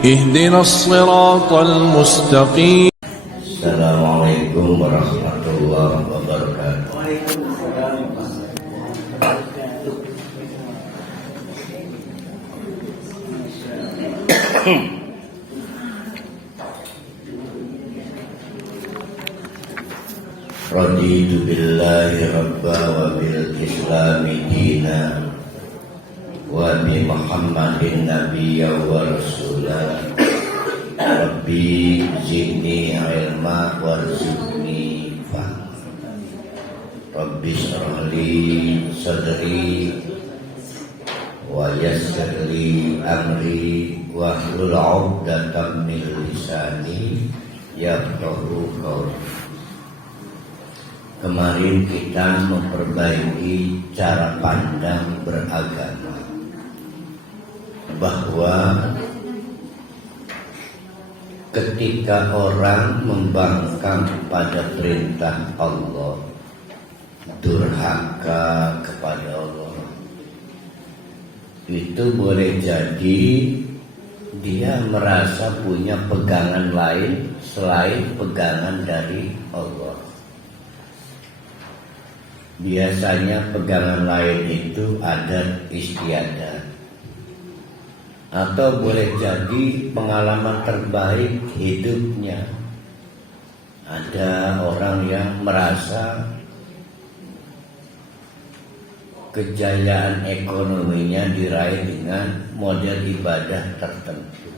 اهدنا الصراط المستقيم. Assalamualaikum warahmatullahi wabarakatuh. Raditu billahi rabba wa bil islami dina wa bi muhammadin nabiyya wa rasulah. Rabbi zidni ilma warzuqni fahma. Rabbi shrah li sadri wa yassir li amri wahlul 'uqdatam min lisani yafqahu qawli. Kemarin kita memperbaiki cara pandang beragama, bahwa ketika orang membangkang pada perintah Allah, durhaka kepada Allah, itu boleh jadi dia merasa punya pegangan lain selain pegangan dari Allah. Biasanya pegangan lain itu adat istiadat, atau boleh jadi pengalaman terbaik hidupnya. Ada orang yang merasa kejayaan ekonominya diraih dengan model ibadah tertentu,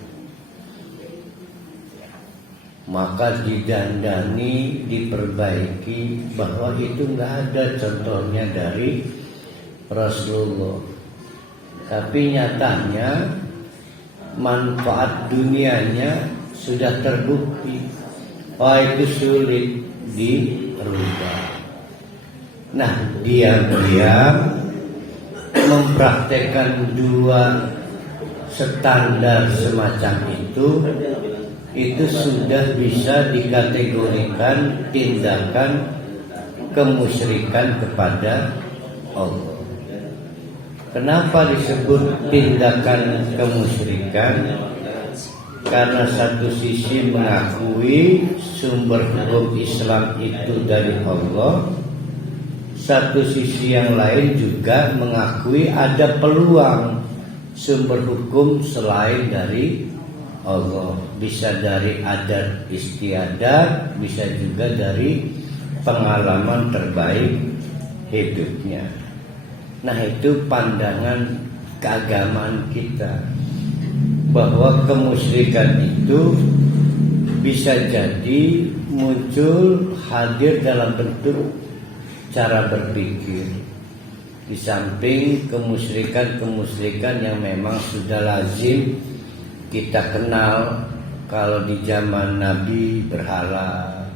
maka didandani, diperbaiki bahwa itu nggak ada contohnya dari Rasulullah. Tapi nyatanya manfaat dunianya sudah terbukti, itu sulit dirubah. Nah, diam-diam mempraktekkan dua standar semacam itu sudah bisa dikategorikan tindakan kemusyrikan kepada Allah. Kenapa disebut tindakan kemusyrikan? Karena satu sisi mengakui sumber hukum Islam itu dari Allah, satu sisi yang lain juga mengakui ada peluang sumber hukum selain dari Allah. Bisa dari adat istiadat, bisa juga dari pengalaman terbaik hidupnya. Nah, itu pandangan keagamaan kita, bahwa kemusyrikan itu bisa jadi muncul hadir dalam bentuk cara berpikir. Di samping kemusyrikan yang memang sudah lazim kita kenal, kalau di zaman Nabi berhala,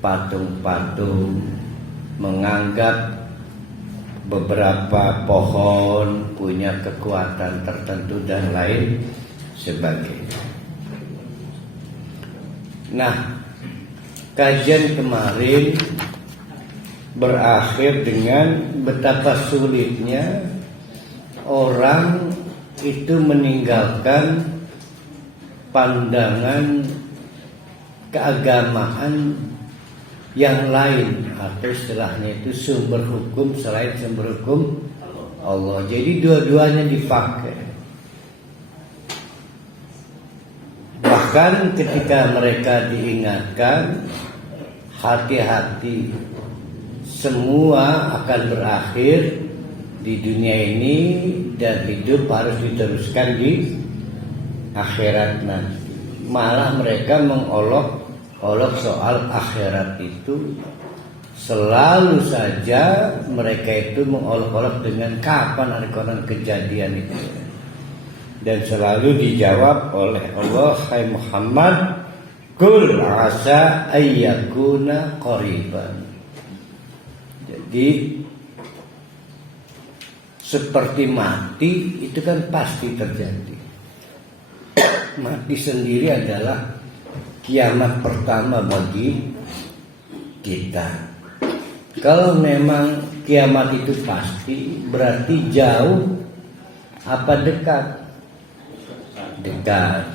patung-patung, menganggap beberapa pohon punya kekuatan tertentu dan lain sebagainya. Nah, kajian kemarin berakhir dengan betapa sulitnya orang itu meninggalkan pandangan keagamaan yang lain, atau istilahnya itu sumber hukum selain sumber hukum Allah. Jadi dua-duanya dipakai. Bahkan ketika mereka diingatkan, hati-hati, semua akan berakhir di dunia ini dan hidup harus diteruskan di akhirat nanti. Malah mereka mengolok soal akhirat itu. Selalu saja mereka itu mengolok-olok dengan kapan hari konon kejadian itu. Dan selalu dijawab oleh Allah, hai Muhammad, kul asa ayyakuna qariban. Jadi seperti mati itu kan pasti terjadi. Mati sendiri adalah kiamat pertama bagi kita. Kalau memang kiamat itu pasti, berarti jauh apa dekat? Dekat.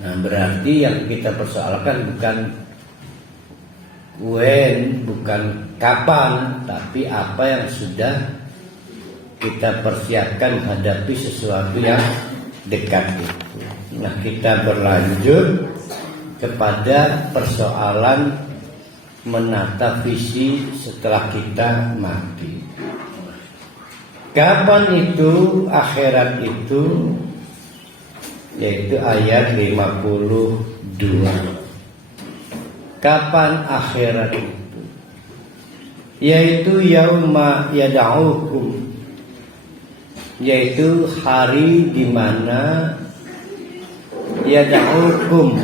Nah, berarti yang kita persoalkan bukan when, bukan kapan, tapi apa yang sudah kita persiapkan hadapi sesuatu yang dekat itu. Nah, kita berlanjut kepada persoalan menata visi setelah kita mati. Kapan itu akhirat itu? Yaitu ayat 52. Kapan akhirat itu? Yaitu yauma yad'ukum, yaitu hari di mana yad'ukum,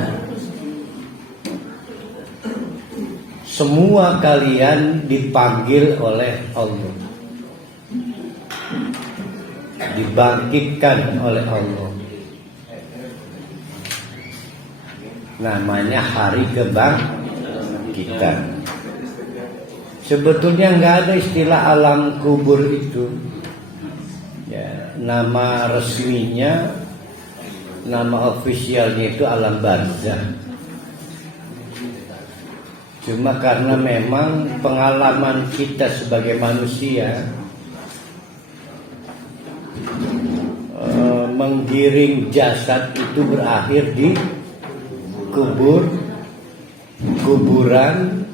semua kalian dipanggil oleh Allah, dibangkitkan oleh Allah. Namanya hari kebangkitan. Sebetulnya nggak ada istilah alam kubur itu. Ya, nama resminya, nama ofisialnya itu alam barzah. Cuma karena memang pengalaman kita sebagai manusia menggiring jasad itu berakhir di kuburan,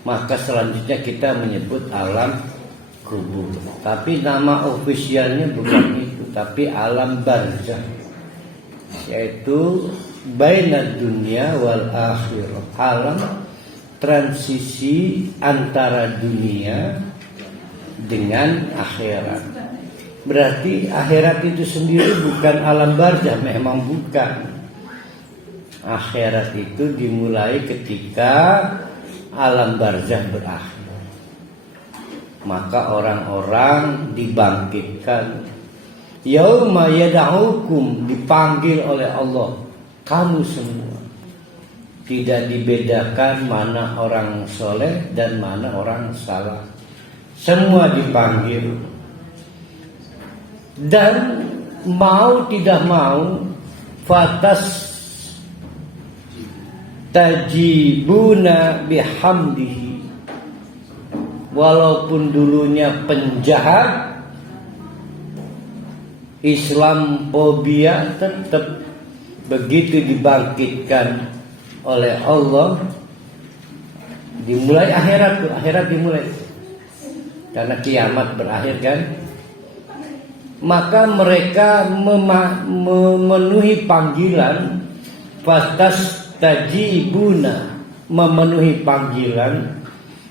maka selanjutnya kita menyebut alam kubur. Tapi nama ofisialnya bukan itu, tapi alam barzah, yaitu bainad dunya wal akhirah, alam transisi antara dunia dengan akhirat. Berarti akhirat itu sendiri bukan alam barzah, memang bukan. Akhirat itu dimulai ketika alam barzah berakhir. Maka orang-orang dibangkitkan. Yauma yad'ukum, dipanggil oleh Allah, kamu semua. Tidak dibedakan mana orang soleh dan mana orang salah. Semua dipanggil. Dan mau tidak mau, fatas tajibuna bihamdihi, walaupun dulunya penjahat, Islamfobia, tetap begitu dibangkitkan oleh Allah, dimulai akhirat dimulai karena kiamat berakhir kan, maka mereka memenuhi panggilan fastas tajibuna, memenuhi panggilan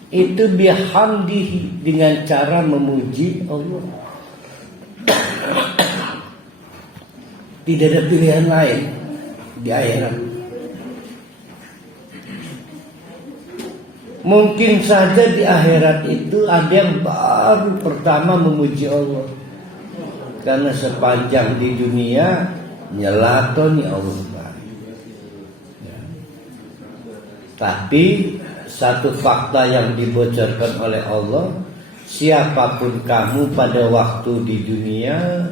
itu bihamdihi, dengan cara memuji Allah. Tidak ada pilihan lain di akhirat. Mungkin saja di akhirat itu ada yang baru pertama memuji Allah, karena sepanjang di dunia nyelatoni Allah. Tapi satu fakta yang dibocorkan oleh Allah, siapapun kamu pada waktu di dunia,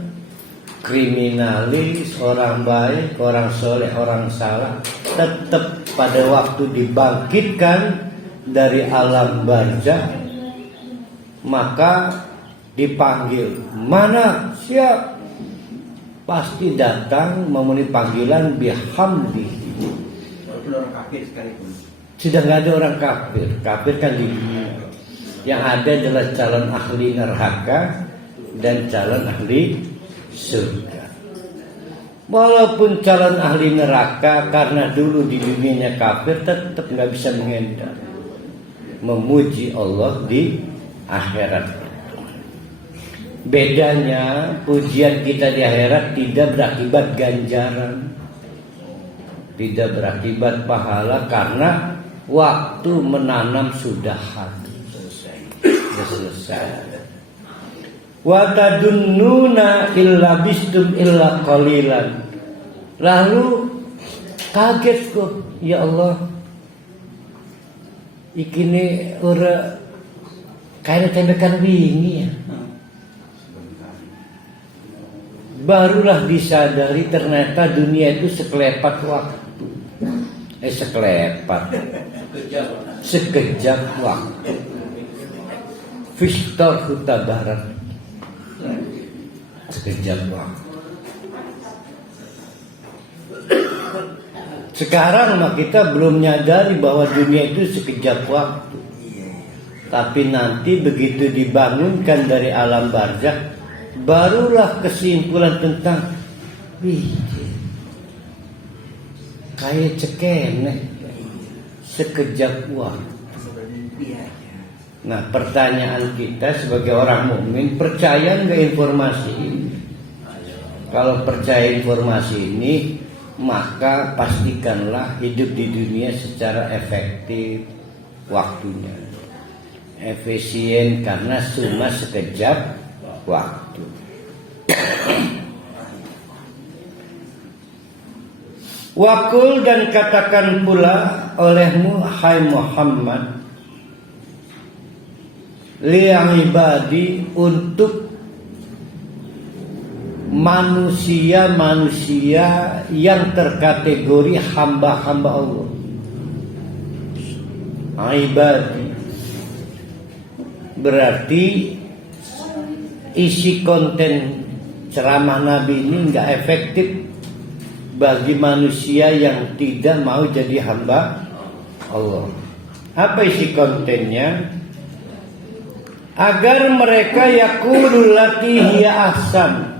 kriminalis, orang baik, orang soleh, orang salah, tetap pada waktu dibangkitkan dari alam barzah, maka dipanggil. Mana? Siap. Pasti datang memenuhi panggilan bihamdihi. Walaupun orang kafir sekalipun. Sudah nggak ada orang kafir. Kafir kan di dunia. Yang ada adalah calon ahli neraka dan calon ahli surga. Walaupun calon ahli neraka karena dulu di dunianya kafir, tetap nggak bisa menghindar memuji Allah di akhirat. Bedanya pujian kita di akhirat tidak berakibat ganjaran, tidak berakibat pahala, karena waktu menanam sudah habis, selesai. Wa tadunnuna illa bistum illa qalilan. Lalu kaget kok, ya Allah, ikine ora kaya tembekan wingi ya. Barulah disadari ternyata dunia itu sekelepat waktu. sekelepat, sekejap waktu. Fistor Huta Barat, sekejap waktu. Sekarang mah kita belum menyadari bahwa dunia itu sekejap waktu. Tapi nanti begitu dibangunkan dari alam barzakh, barulah kesimpulan tentang kayak cekene sekejap waktu. Nah, pertanyaan kita sebagai orang mukmin, percaya nggak informasi ini? Kalau percaya informasi ini, maka pastikanlah hidup di dunia secara efektif waktunya, efisien, karena cuma sekejap waktu. Wakul, dan katakan pula olehmu hai Muhammad, li'ibadi, untuk manusia-manusia yang terkategori hamba-hamba Allah. Ibadi berarti isi konten ceramah Nabi ini nggak efektif bagi manusia yang tidak mau jadi hamba Allah. Apa isi kontennya? Agar mereka yaqulul lati hiya ahsan,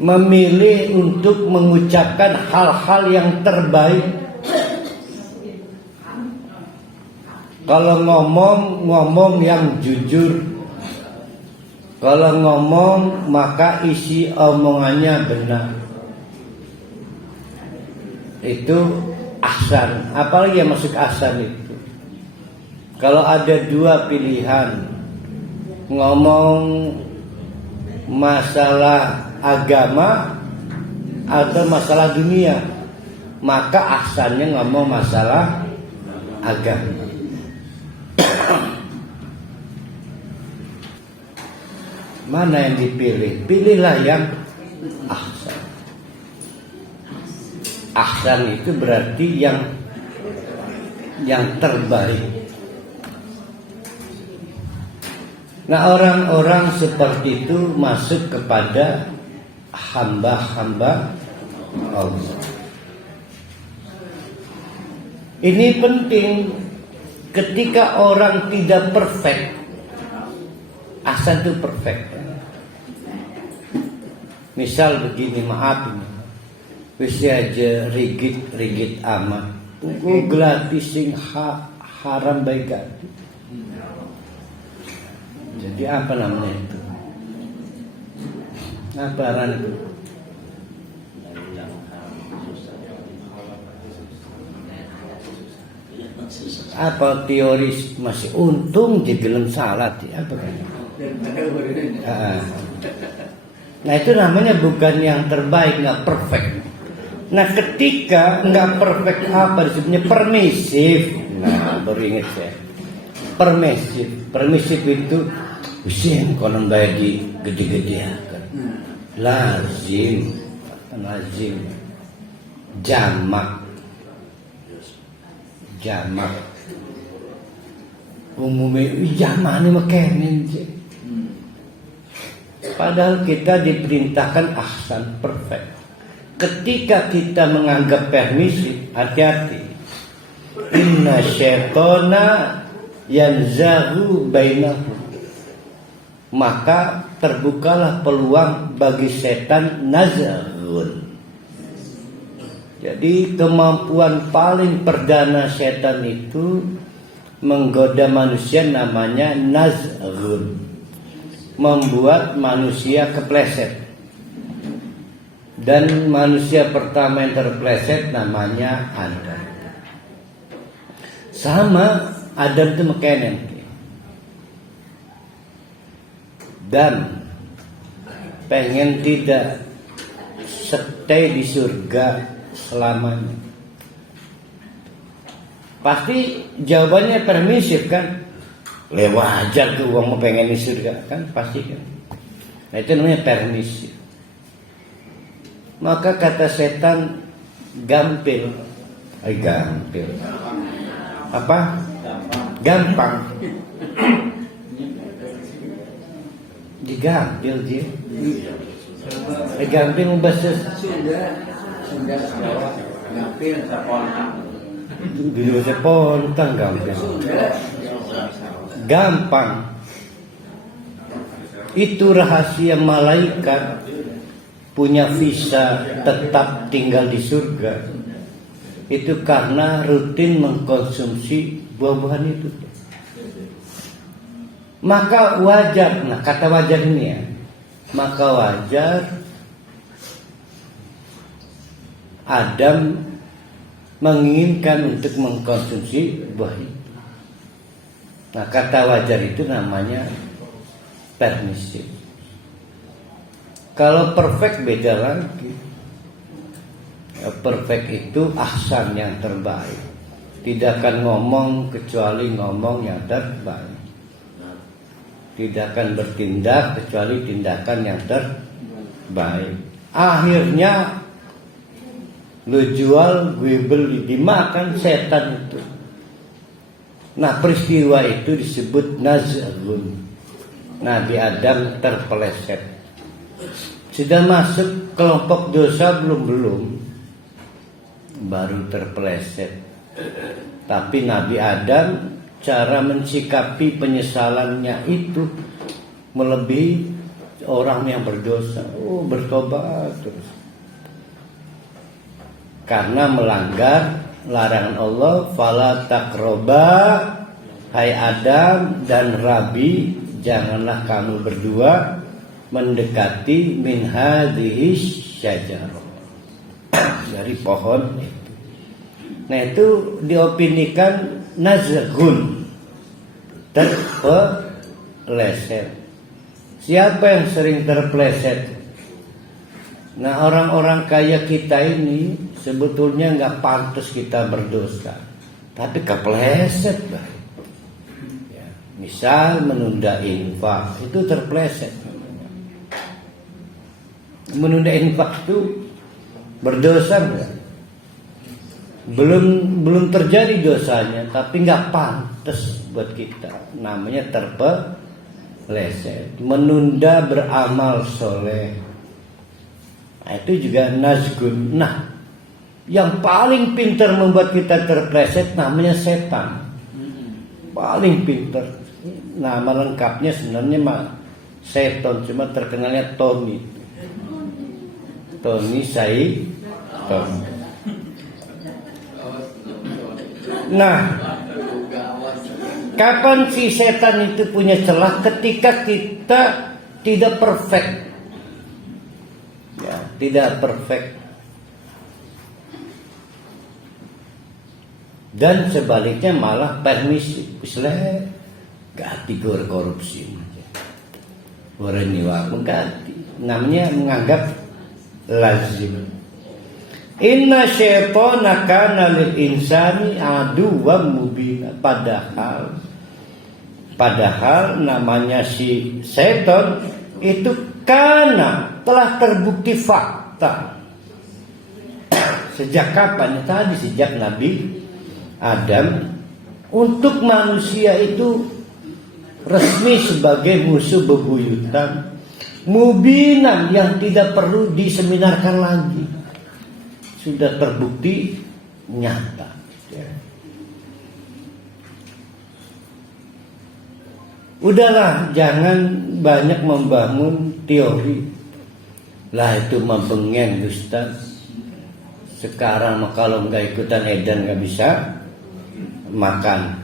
memilih untuk mengucapkan hal-hal yang terbaik. Kalau ngomong yang jujur. Kalau ngomong maka isi omongannya benar. Itu ahsan. Apalagi yang masuk ahsan itu? Kalau ada dua pilihan, ngomong masalah agama atau masalah dunia, maka ahsannya ngomong masalah agama. Mana yang dipilih? Pilihlah yang ahsan. Ahsan itu berarti yang terbaik. Nah, orang-orang seperti itu masuk kepada hamba-hamba Allah. Ini penting. Ketika orang tidak perfect, ahsan itu perfect. Misal begini, maaf ini, wis aja rigid amat. Ugo gelati sing haram baik gati. Jadi apa namanya itu? Apa arane itu? Apa teori masih untung di dalam salat ya, apa kan? Nah, itu namanya bukan yang terbaik, nggak perfect. Nah, ketika nggak perfect, apa disebutnya? Permisif. Nah, baru ingat saya. Permisif itu usin konon bayar di gede-gede kan. Lazim, jamak. Umumnya jamak ini makanya. Padahal kita diperintahkan ahsan, perfect. Ketika kita menganggap permisif, hati-hati. Inna syaitana yanzahu bainahum. Maka terbukalah peluang bagi setan nazghun. Jadi kemampuan paling perdana setan itu menggoda manusia, namanya nazghun, membuat manusia kepleset. Dan manusia pertama yang terpleset namanya Adam. Sama Adam itu mekanen. Dan pengen tidak stay di surga selamanya. Pasti jawabannya permisif kan? Wajar tuh uang mau pengen di surga kan, pasti kan. Nah, itu namanya permisif. Maka kata setan gampil, Gampil. Apa? Gampang. Digampil dia. Gampil bahasa Sunda Jawa, gampil sapontang. di bahasa Pontang gampil. Gampang. Itu rahasia malaikat punya visa tetap tinggal di surga. Itu karena rutin mengkonsumsi buah-buahan itu. Maka wajar, nah kata wajar ini ya, maka wajar Adam menginginkan untuk mengkonsumsi buah itu. Nah kata wajar itu namanya permisif. Kalau perfect beda lagi. Perfect itu ahsan, yang terbaik. Tidak akan ngomong kecuali ngomong yang terbaik. Tidak akan bertindak kecuali tindakan yang terbaik. Akhirnya lu jual, gue beli, dimakan setan itu. Nah peristiwa itu disebut naz'un. Nabi Adam terpeleset. Sudah masuk kelompok dosa belum? Baru terpeleset. Tapi Nabi Adam cara mensikapi penyesalannya itu melebihi orang yang berdosa. Bertobat terus. Karena melanggar larangan Allah, fala taqroba, hai Adam dan Rabi, janganlah kamu berdua mendekati min hadhihi syajarah, dari pohon itu. Nah itu diopinikan nazghun, terpeleset. Siapa yang sering terpeleset? Nah orang-orang kaya kita ini sebetulnya nggak pantas kita berdosa, tapi kepleset bah. Ya, misal menunda infak itu terpeleset. Menunda infak itu berdosa enggak? Belum terjadi dosanya, tapi nggak pantas buat kita. Namanya terpeleset. Menunda beramal soleh. Nah, itu juga nazgun. Nah, yang paling pintar membuat kita terpeleset namanya setan. Paling pintar. Nama lengkapnya sebenarnya seton, cuma terkenalnya Tony. Tony Saiton. Nah, kapan si setan itu punya celah? Ketika kita tidak perfect. Ya, tidak perfect. Dan sebaliknya malah permisi. Misalnya ganti korupsi. Orang niwa mengganti. Namanya menganggap lazim. Inna syaitana kana lil insani aduwwan mubina. Padahal namanya si setan itu karena telah terbukti fakta. Sejak kapan? Tadi sejak Nabi Adam. Untuk manusia itu resmi sebagai musuh bebuyutan, mubinan yang tidak perlu diseminarkan lagi. Sudah terbukti nyata. Udahlah, jangan banyak membangun teori. Lah itu membengen Ustaz. Sekarang kalau nggak ikutan edan nggak bisa makan.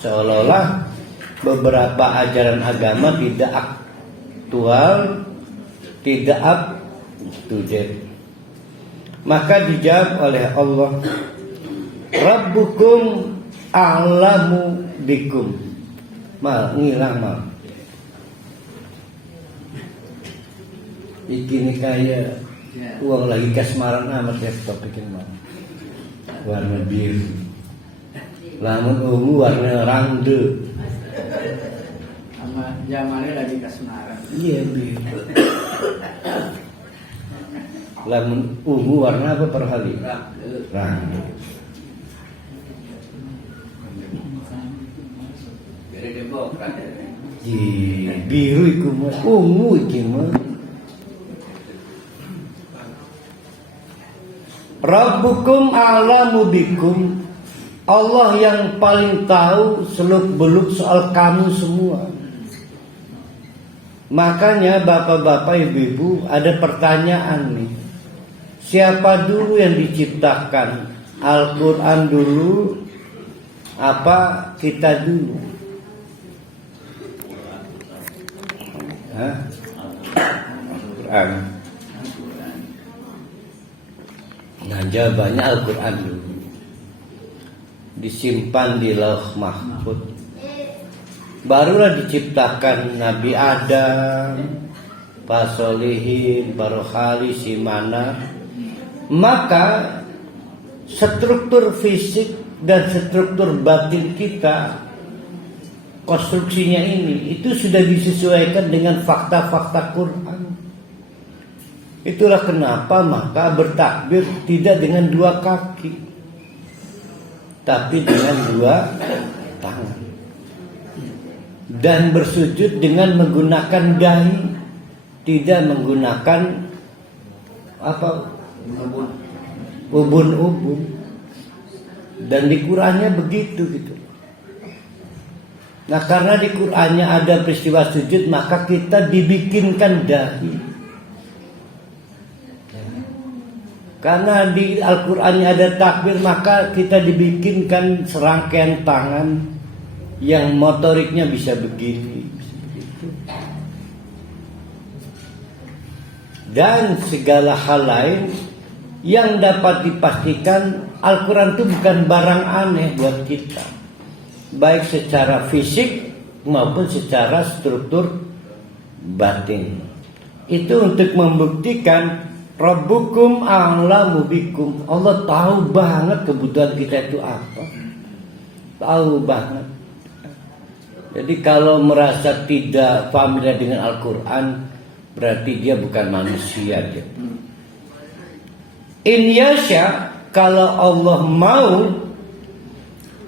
Seolah-olah beberapa ajaran agama tidak aktual, tidak up to date. Maka dijawab oleh Allah, Rabbukum a'lamu bikum. Mal, ngilang mal. Iki nih kayak uang lagi kasmaran amat ya topikin mal. Warna biru. Lamun ungu warna rangde. Sama zamannya lagi kasmaran. Iya biru. Lamun ungu warna apa per hari? Rangde. Jadi Demokrat. Biru iku mah, ungu iki mah. Rabbukum a'lamu bikum. Allah yang paling tahu seluk-beluk soal kamu semua. Makanya bapak-bapak, ibu-ibu, ada pertanyaan nih. Siapa dulu yang diciptakan? Al-Quran dulu apa kita dulu? Al-Quran. Nah, jawabannya Al-Quran dulu. Disimpan di Lauh Mahfuz. Barulah diciptakan Nabi Adam, Pak Solihin, Pak Rohali, Simana. Maka struktur fisik dan struktur batin kita, konstruksinya ini, itu sudah disesuaikan dengan fakta-fakta Quran. Itulah kenapa maka bertakbir tidak dengan dua kaki, tapi dengan dua tangan. Dan bersujud dengan menggunakan dahi, tidak menggunakan ubun-ubun. Dan di Qur'annya begitu gitu. Nah, karena di Qur'annya ada peristiwa sujud, maka kita dibikinkan dahi. Karena di Al-Qur'annya ada takbir, maka kita dibikinkan serangkaian tangan yang motoriknya bisa begini, bisa begitu. Dan segala hal lain yang dapat dipastikan Al-Quran itu bukan barang aneh buat kita, baik secara fisik maupun secara struktur batin. Itu untuk membuktikan Rabbukum a'lamu bikum. Allah tahu banget kebutuhan kita itu apa. Tahu banget. Jadi kalau merasa tidak familiar dengan Al-Quran, berarti dia bukan manusia dia. In yasha, kalau Allah mau,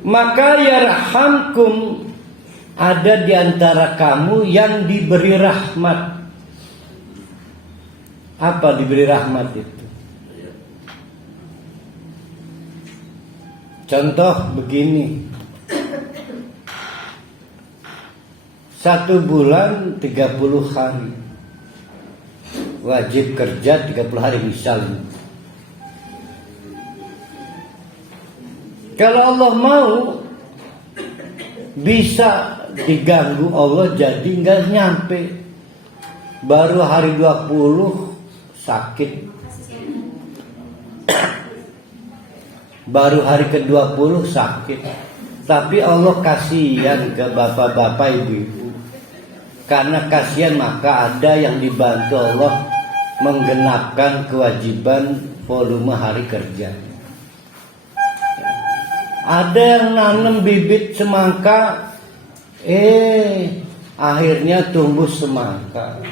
maka yarhamkum, ada di antara kamu yang diberi rahmat. Apa diberi rahmat itu? Contoh begini. 1 bulan 30 hari. Wajib kerja 30 hari misalnya. Kalau Allah mau, bisa diganggu Allah jadi nggak nyampe. Baru hari 20 sakit. Baru hari ke-20 sakit. Tapi Allah kasihan ke bapak-bapak, ibu-ibu. Karena kasihan maka ada yang dibantu Allah menggenapkan kewajiban volume hari kerja. Ada yang nanam bibit semangka, akhirnya tumbuh semangka.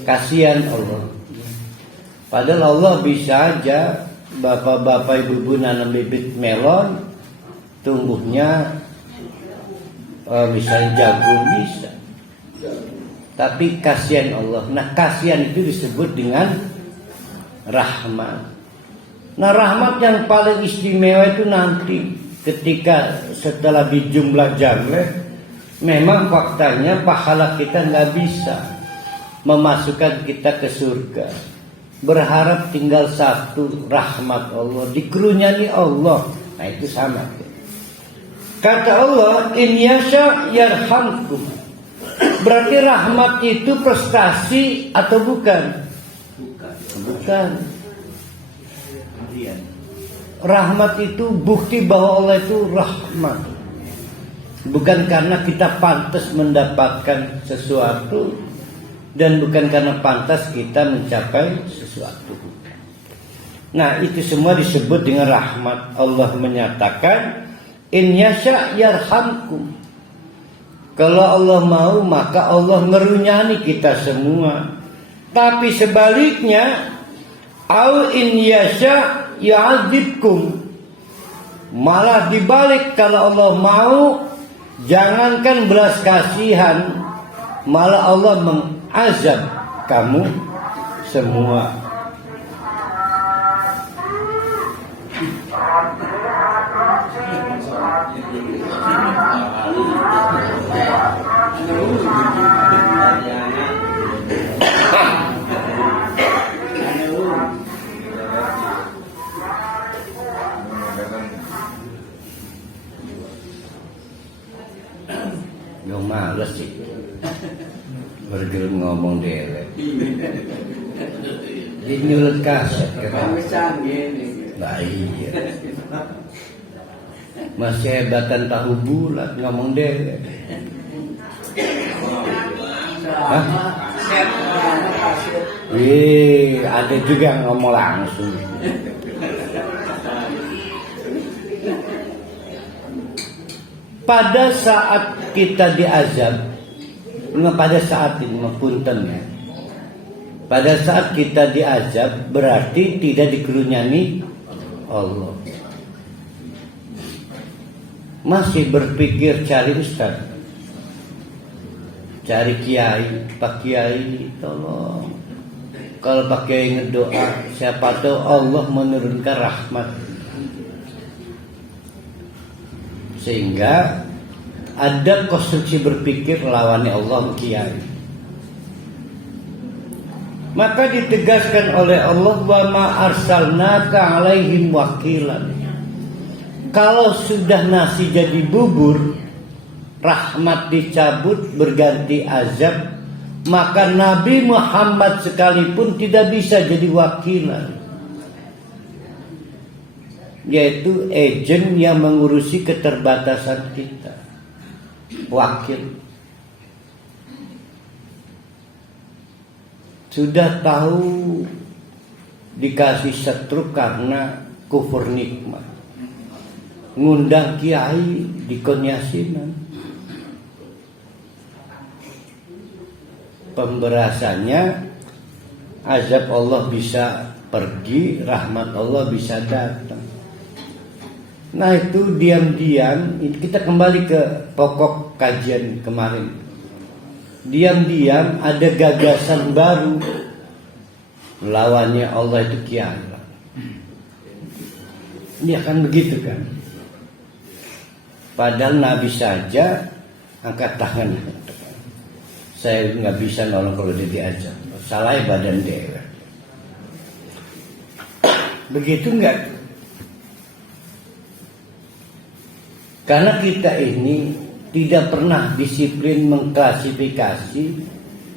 Kasihan Allah. Padahal Allah bisa aja bapak-bapak ibu-ibu nanam bibit melon, tumbuhnya misalnya jagung bisa. Tapi kasihan Allah. Nah, kasihan itu disebut dengan rahmat. Nah, rahmat yang paling istimewa itu nanti ketika setelah dijumlah jamleh, memang faktanya pahala kita nggak bisa memasukkan kita ke surga. Berharap tinggal satu, rahmat Allah, dikerunyani Allah. Nah, itu sama. Kata Allah, in yasha yarhamkum. Berarti rahmat itu prestasi atau bukan? Bukan. Rahmat itu bukti bahwa Allah itu rahmat. Bukan karena kita pantas mendapatkan sesuatu, dan bukan karena pantas kita mencapai sesuatu. Nah, itu semua disebut dengan rahmat. Allah menyatakan, in yasha yarhamkum. Kalau Allah mau, maka Allah ngerunyani kita semua. Tapi sebaliknya, au in yasha yu'adzibkum. Malah dibalik, kalau Allah mau, jangankan belas kasihan, malah Allah mengazab kamu semua. Yo males sih. Bergelem ngomong dewek. Di nyulut kaset kan. Nah iya. Masih hebatan tahu bulat ngomong dewek. Hah? Ada juga yang ngomong langsung. Pada saat kita diazab, pada saat ini punten ya. Pada saat kita diazab berarti tidak dikerunyani Allah. Masih berpikir cari ustaz, cari kiai, Pak Kiai, tolong. Kalau Pak Kiai ngedoa, siapa tahu Allah menurunkan rahmat. Sehingga ada konstruksi berpikir lawannya Allah Kiai. Maka ditegaskan oleh Allah, wa ma arsalnaka alaihim wakilan. Kalau sudah nasi jadi bubur, rahmat dicabut berganti azab, maka Nabi Muhammad sekalipun tidak bisa jadi wakilan, yaitu agen yang mengurusi keterbatasan kita, wakil. Sudah tahu dikasih setruk karena kufur nikmat, ngundang kiai dikon yasinan, pemberasannya azab Allah bisa pergi, rahmat Allah bisa datang. Nah itu diam-diam, kita kembali ke pokok kajian kemarin. Diam-diam ada gagasan baru, lawannya Allah itu kiamat. Ini akan begitu kan? Padahal Nabi saja angkat tangan, saya nggak bisa nolong kalau dia diajak, salah badan dia. Begitu enggak? Karena kita ini tidak pernah disiplin mengklasifikasi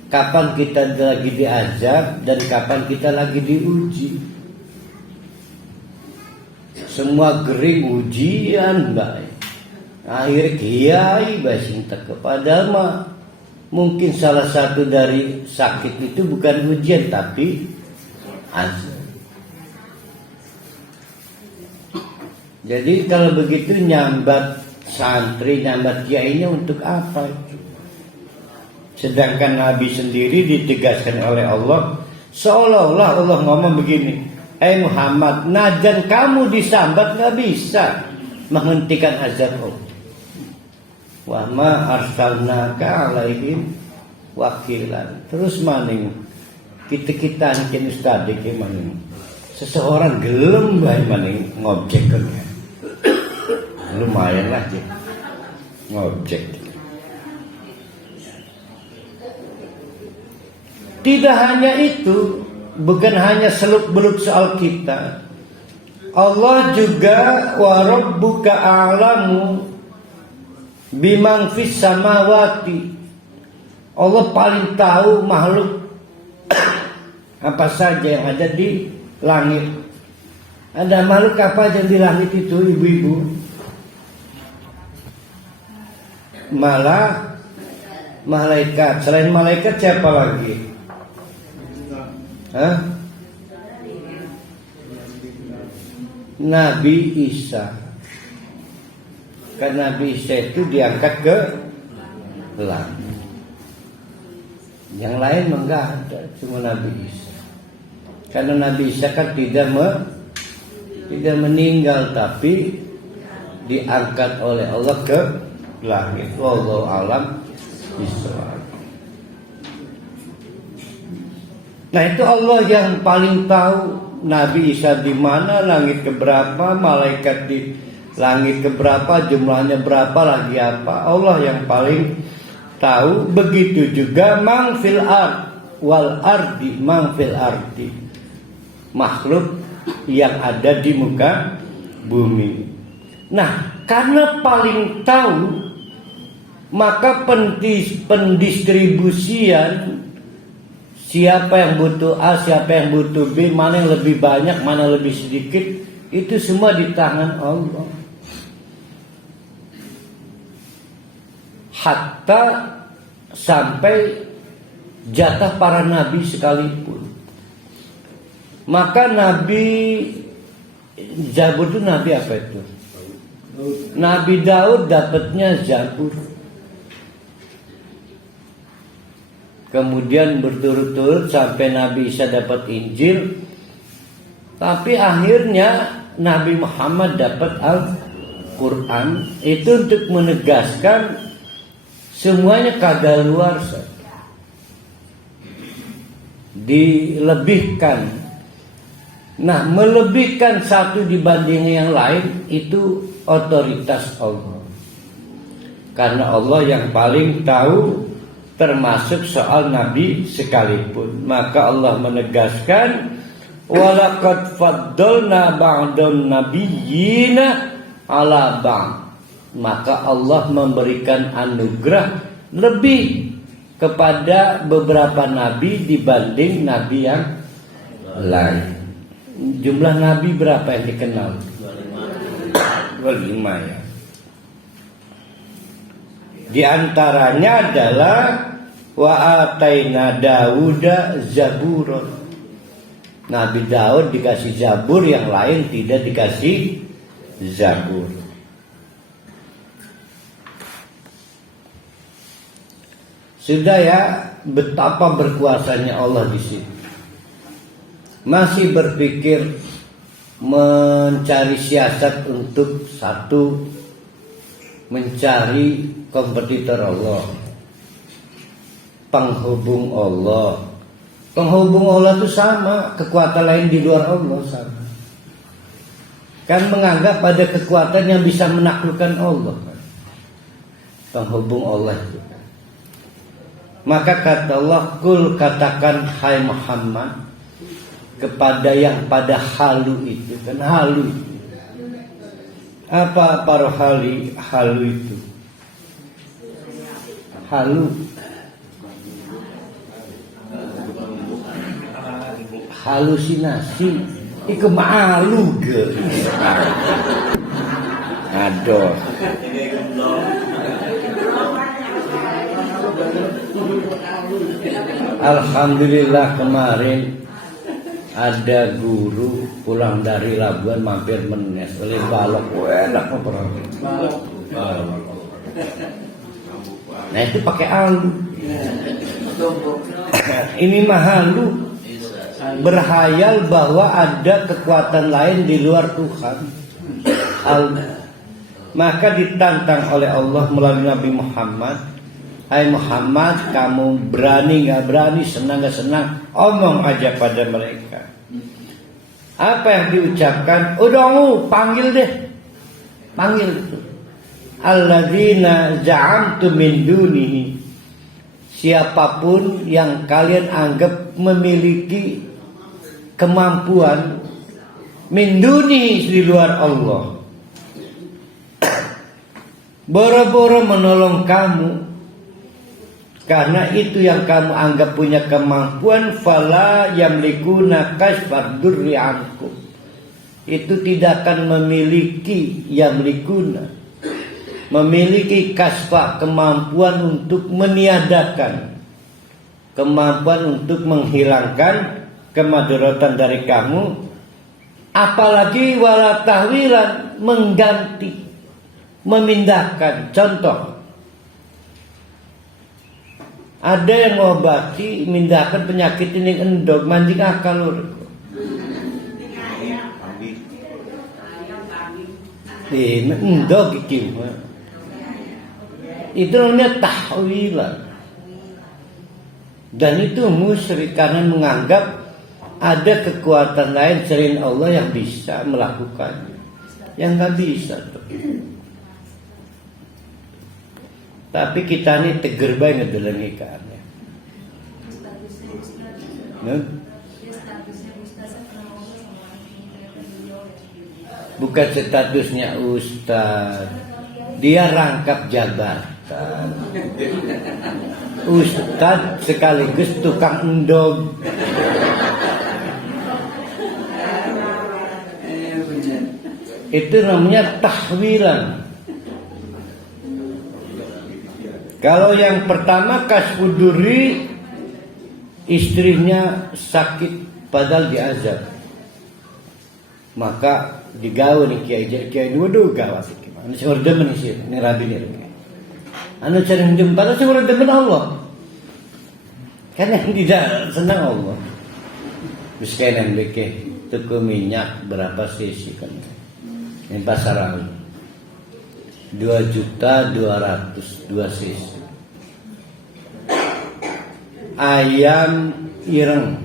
kapan kita lagi diazab dan kapan kita lagi diuji. Semua gering ujian baik. Akhirnya kiai basing teke. Padahal mah mungkin salah satu dari sakit itu bukan ujian tapi azab. Jadi kalau begitu nyambat santri, nyambat kiainya untuk apa itu? Sedangkan Nabi sendiri ditegaskan oleh Allah, seolah-olah Allah ngomong begini, Muhammad, najan kamu disambat nggak bisa menghentikan azab Allah. Wa ma arsalnaka alaihim wakilan. Terus maning kita anjen ustaz iki maning seseorang gelem bae maning ngobjekkan. Lumayan lah dia ngobjek. Tidak hanya itu, bukan hanya seluk-beluk soal kita. Allah juga wa rabbuka a'lamu biman fis samawati. Allah paling tahu makhluk apa saja yang ada di langit. Ada makhluk apa aja di langit itu, ibu-ibu? Malah malaikat. Selain malaikat siapa lagi? Hah? Nabi Isa. Karena Nabi Isa itu diangkat ke langit. Yang lain enggak ada, cuma Nabi Isa. Karena Nabi Isa kan tidak meninggal tapi diangkat oleh Allah ke langit. Wallahu alam bishawab. Nah, itu Allah yang paling tahu Nabi Isa di mana, langit keberapa, malaikat di langit keberapa, jumlahnya berapa, lagi apa. Allah yang paling tahu. Begitu juga mang fil ard wal ardi, mang fil ardi, makhluk yang ada di muka bumi. Nah, karena paling tahu, maka pendistribusian siapa yang butuh A, siapa yang butuh B, mana yang lebih banyak, mana lebih sedikit, itu semua di tangan Allah. Hatta sampai jatah para nabi sekalipun. Maka Nabi Zabur itu nabi apa itu? Nabi Daud dapatnya Zabur. Kemudian berturut-turut sampai Nabi Isa dapat Injil. Tapi akhirnya Nabi Muhammad dapat Al-Quran. Itu untuk menegaskan semuanya kadaluarsa, dilebihkan. Nah, melebihkan satu dibanding yang lain itu otoritas Allah. Karena Allah yang paling tahu, termasuk soal Nabi sekalipun. Maka Allah menegaskan, walaqad faddalna ba'dun nabiyyina ala ba'd. Maka Allah memberikan anugerah lebih kepada beberapa nabi dibanding nabi yang lain. Jumlah nabi berapa yang dikenal? 25 ya. Di antaranya adalah wa ataina Dauda zaburon. Nabi Daud dikasih Zabur, yang lain tidak dikasih Zabur. Sudah ya, betapa berkuasanya Allah di sini. Masih berpikir mencari siasat untuk satu, mencari kompetitor Allah, penghubung Allah. Penghubung Allah itu sama, kekuatan lain di luar Allah sama. Kan menganggap ada kekuatan yang bisa menaklukkan Allah. Penghubung Allah itu. Maka kata Allah, kul, katakan hai Muhammad kepada yang pada halu itu. Kan halu itu. Apa para halu itu? Halu, halusinasi, iku malu ge. Aduh. Alhamdulillah kemarin ada guru pulang dari Labuan mampir Menes, oleh balok, enak ngobrol. Nah itu pakai alu. Ini mah halu, berhayal bahwa ada kekuatan lain di luar Tuhan. Maka ditantang oleh Allah melalui Nabi Muhammad. Hai Muhammad, kamu berani gak berani, senang gak senang, omong aja pada mereka. Apa yang diucapkan? Udongu, panggil deh. Panggil itu. Alladzina za'amtu min dunihi. Siapapun yang kalian anggap memiliki kemampuan min dunihi, di luar Allah, boro-boro menolong kamu, karena itu yang kamu anggap punya kemampuan, fala yamlikuna kasfad durri ankum. Itu tidak akan memiliki yamlikuna, memiliki kasfa, kemampuan untuk meniadakan, kemampuan untuk menghilangkan kemadaratan dari kamu, apalagi wala tahwilan, mengganti, memindahkan. Contoh, ada yang ngobati, mindahkan penyakit ini endog, mancing akal lur. Endog iki. Itu namanya tahwilan. Dan itu musyrik karena menganggap ada kekuatan lain selain Allah yang bisa melakukannya. Yang nggak bisa tuh. Tapi kita ini teger banget dalam ikannya. Bukan statusnya ustaz, dia rangkap jabatan. Ustaz sekaligus tukang endog. Itu namanya tahwilan. Kalau yang pertama kasfuduri, istrinya sakit padahal diazab, maka digawe nih kiai waduh gawat iki. Anu sing ora demen sih ning rabi nih. Anu cari jembatan sing ora demen Allah. Karena yang tidak senang Allah. Wis kene mbeke tuku minyak berapa sisi kan. Ini pasaran 2.200.000 2 sisi. Ayam ireng.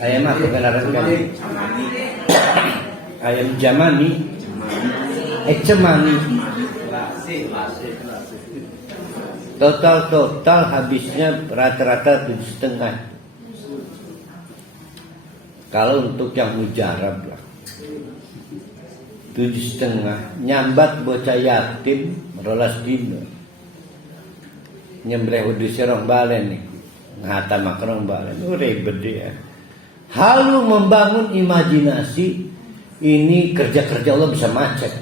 Ayam apa kenaran kan? Ayam jamani. Cemani. Total habisnya rata-rata 7,5. Kalau untuk yang mujarab lah 7,5. Nyambat bocah yatim 12 dino. Nyembelih wedhus rong balen nih. Ngata makrong balen. Ribet dia. Halu membangun imajinasi, ini kerja-kerja Allah bisa macet.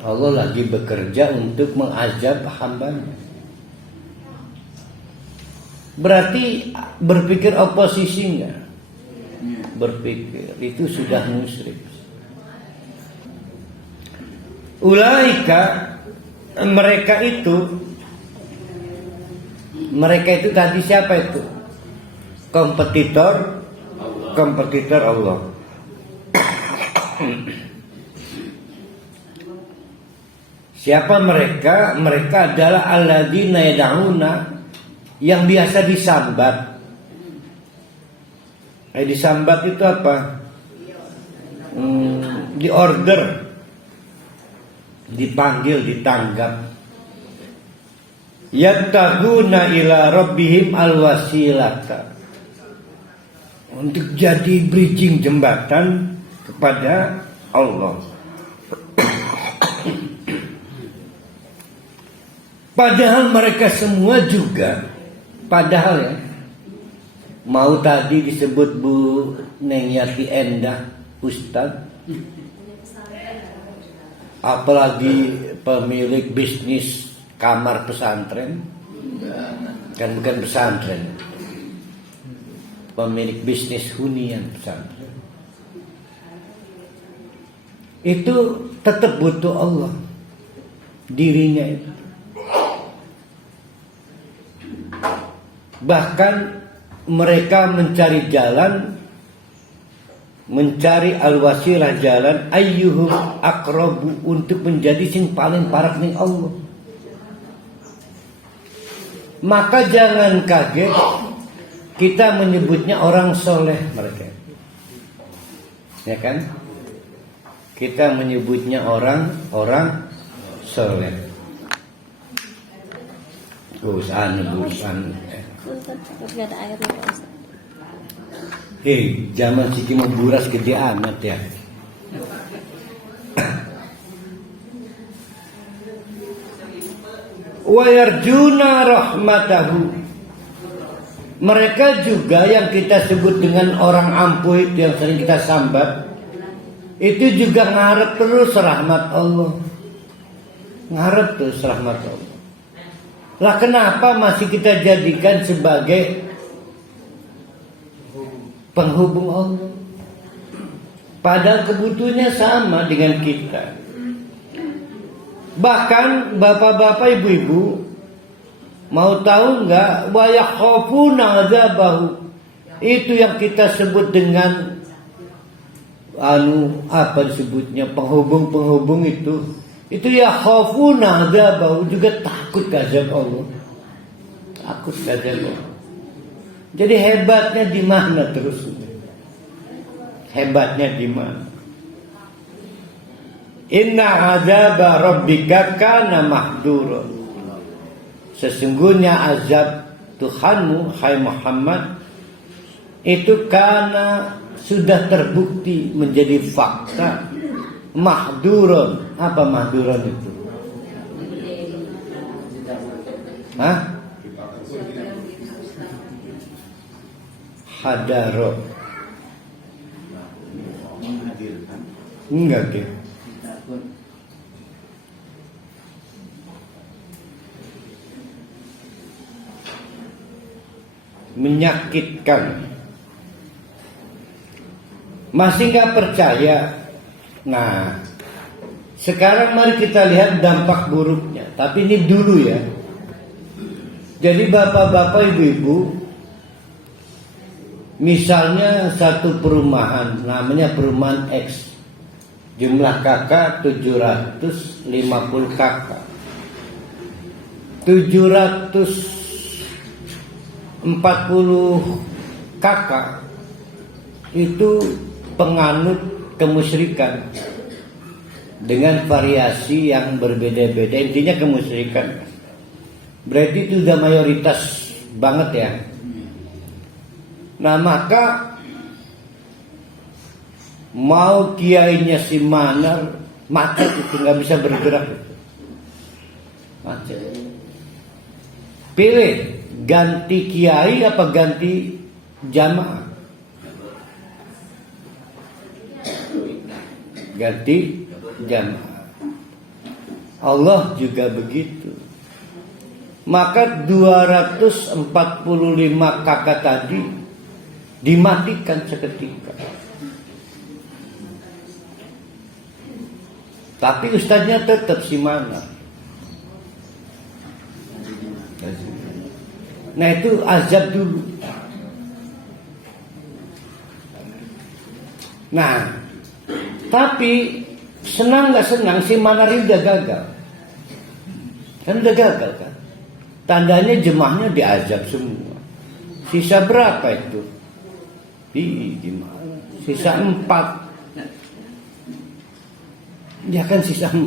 Allah lagi bekerja untuk mengazab hambanya. Berarti berpikir oposisi enggak? Berpikir itu sudah musyrik. Ulaika mereka itu tadi siapa itu? Kompetitor Allah. Siapa mereka? Mereka adalah alladzina yad'una, yang biasa disambat. Disambat itu apa? Di order, dipanggil, ditanggap. Yattaquna ila rabbihim alwasilata, untuk jadi bridging, jembatan kepada Allah. Padahal mereka semua juga, padahal ya, mau tadi disebut Bu Neng Yati Endah Ustaz, apalagi pemilik bisnis kamar pesantren, kan bukan pesantren, pemilik bisnis hunian pesantren, itu tetap butuh Allah dirinya itu. Bahkan mereka mencari jalan, mencari al-wasilah, jalan ayyuhum aqrabu, untuk menjadi sing paling parek ning Allah. Maka jangan kaget kita menyebutnya orang soleh mereka, ya kan? Kita menyebutnya orang soleh. Busan. Hei, zaman siki mau buras gede amat ya. Wa yarjuna rahmatahu. Mereka juga yang kita sebut dengan orang ampuh itu, yang sering kita sambat, itu juga ngarep terus rahmat Allah. Ngarep terus rahmat Allah. Lah kenapa masih kita jadikan sebagai penghubung Allah? Padahal kebutuhannya sama dengan kita. Bahkan bapak-bapak, ibu-ibu, mau tahu enggak? Wa yakhafuna adzabahu. Itu yang kita sebut dengan apa disebutnya, penghubung itu ya khafuna adzabahu, juga takut ke azab Allah. Takut ke azab Allah. Jadi hebatnya di mana terus? Hebatnya di mana? Inna adzaba rabbika kana mahdura. Sesungguhnya azab Tuhanmu, hai Muhammad, itu karena sudah terbukti menjadi fakta. Mahduron. Apa mahduron itu? Hah? Hadaro. Enggak deh. Menyakitkan. Masih nggak percaya? Nah, sekarang mari kita lihat dampak buruknya. Tapi ini dulu ya. Jadi bapak-bapak, ibu-ibu, misalnya satu perumahan, namanya perumahan X, jumlah kakak 750 kakak, 740 kakak itu penganut kemusyrikan dengan variasi yang berbeda-beda. Intinya kemusyrikan. Berarti itu sudah mayoritas banget ya. Nah, maka mau kiainya si Manar macet itu, nggak bisa bergerak itu. Macet. Pilih ganti kiai apa ganti jamaah? Ganti jamaah. Allah juga begitu. Maka 245 kakak tadi dimatikan seketika. Tapi ustadznya tetap si mana. Nah, itu azab dulu. Nah, tapi senang nggak senang si Manari udah gagal. Kan udah gagal kan. Tandanya jemaahnya diazab semua. Sisa berapa itu? Gimana? Sisa 4. Ya kan sisa 4.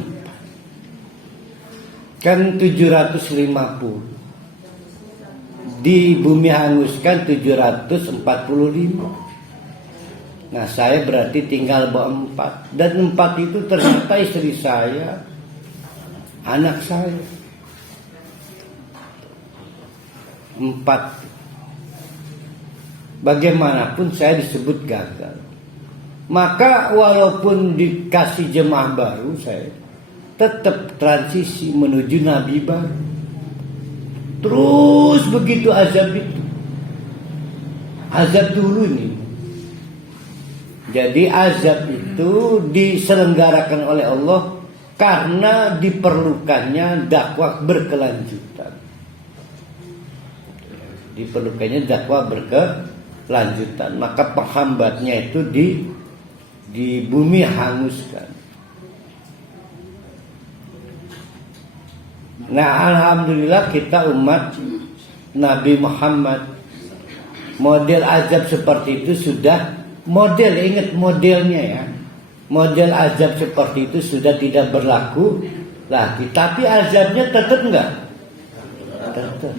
Kan 750. Di bumi hanguskan 745. Nah, saya berarti tinggal bawa 4. Dan 4 itu ternyata istri saya, anak saya. 4. Bagaimanapun saya disebut gagal. Maka walaupun dikasih jemaah baru, saya tetap transisi menuju nabi baru. Terus begitu azab itu. Azab dulu nih. Jadi azab itu diselenggarakan oleh Allah karena diperlukannya dakwah berkelanjutan. Diperlukannya dakwah berkelanjutan. Maka penghambatnya itu di bumi hanguskan. Nah, alhamdulillah kita umat Nabi Muhammad, model azab seperti itu sudah model, ingat modelnya ya. Model azab seperti itu sudah tidak berlaku lagi. Tapi azabnya tetap enggak? Tetap.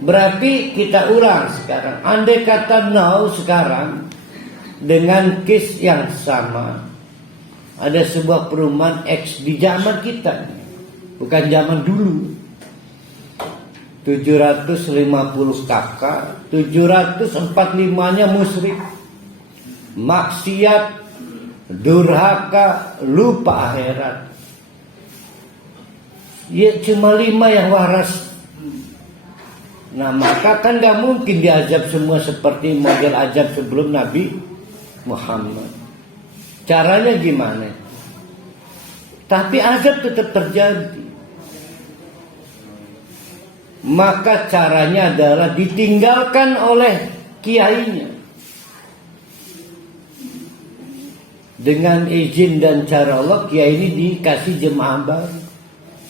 Berarti kita ulang sekarang. Andai kata now sekarang dengan case yang sama, ada sebuah perumahan X di zaman kita, bukan zaman dulu. 750 kakak, 745-nya musyrik, maksiat, durhaka, lupa akhirat. Ya cuma 5 yang waras. Nah, maka kan gak mungkin diazab semua seperti model azab sebelum Nabi Muhammad. Caranya gimana? Tapi azab tetap terjadi. Maka caranya adalah ditinggalkan oleh kiainya. dengan izin dan cara Allah kiai ini dikasih jemaah baru.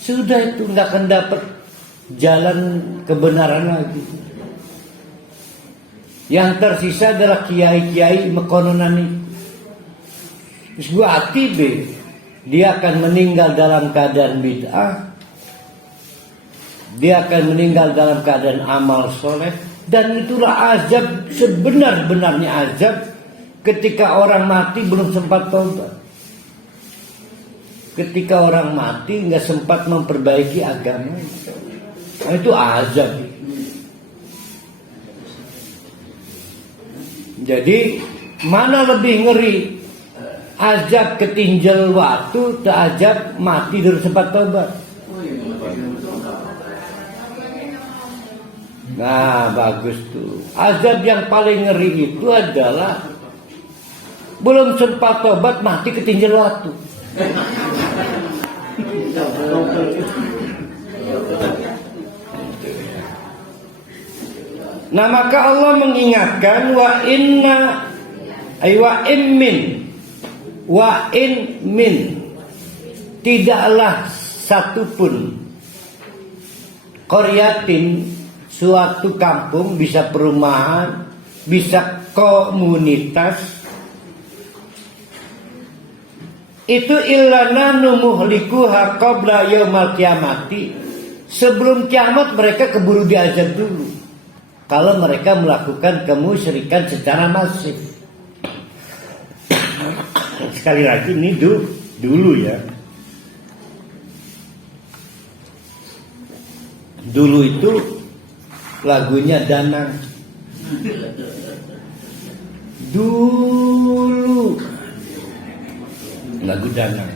Sudah itu nggak akan dapat jalan kebenaran lagi. Yang tersisa adalah kiai-kiai mekononan itu. Terus gua hati be, dia akan meninggal dalam keadaan bid'ah, dia akan meninggal dalam keadaan amal soleh, dan itulah azab, sebenar-benarnya azab ketika orang mati belum sempat tobat. Ketika orang mati nggak sempat memperbaiki agama, nah, itu azab. Jadi mana lebih ngeri? Azab ketinggal waktu, tak azab mati belum sempat tobat. Nah, bagus tuh. Azab yang paling ngeri itu adalah belum sempat tobat mati ketinggal waktu. Nah, maka Allah mengingatkan wa in min tidaklah satupun qaryatin, suatu kampung, bisa perumahan, bisa komunitas, itu illa nahnu muhlikuha qabla yaumal qiyamati, sebelum kiamat mereka keburu diazab dulu kalau mereka melakukan kemusyrikan secara masif. Sekali lagi ini dulu ya. Dulu itu lagunya Danang. Dulu lagu Danang.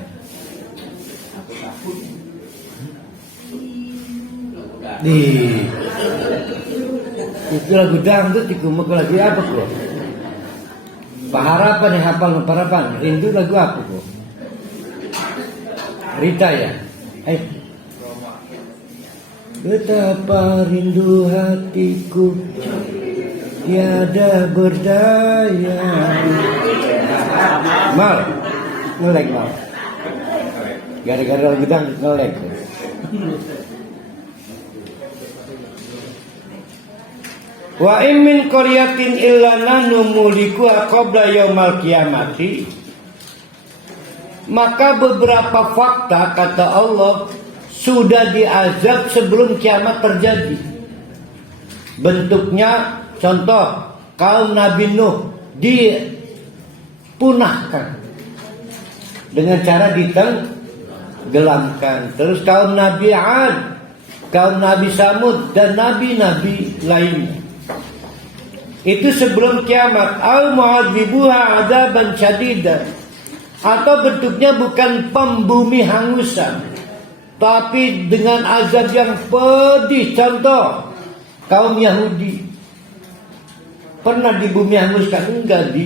Itu lagu dangdut dikumek lagi apa kok? Paharapan yang hafal Paharapan. Rindu lagu apa kok? Rita ya? Betapa rindu hatiku tiada berdaya. Mal, ngelek mal. Gara-gara lagu dangdut ngelek. Wa in min qaryatin illa nahnu mulikuha qabla yaumal qiyamati. Maka beberapa fakta kata Allah sudah diazab sebelum kiamat terjadi. Bentuknya contoh kaum Nabi Nuh dipunahkan dengan cara ditenggelamkan. Terus kaum Nabi Ad, kaum Nabi Samud dan nabi-nabi lainnya. Itu sebelum kiamat. Au mu'adzibuha adzaban syadidan, atau bentuknya bukan pembumi hangusan, tapi dengan azab yang pedih. Contoh kaum Yahudi pernah di bumi hanguskan? Enggak,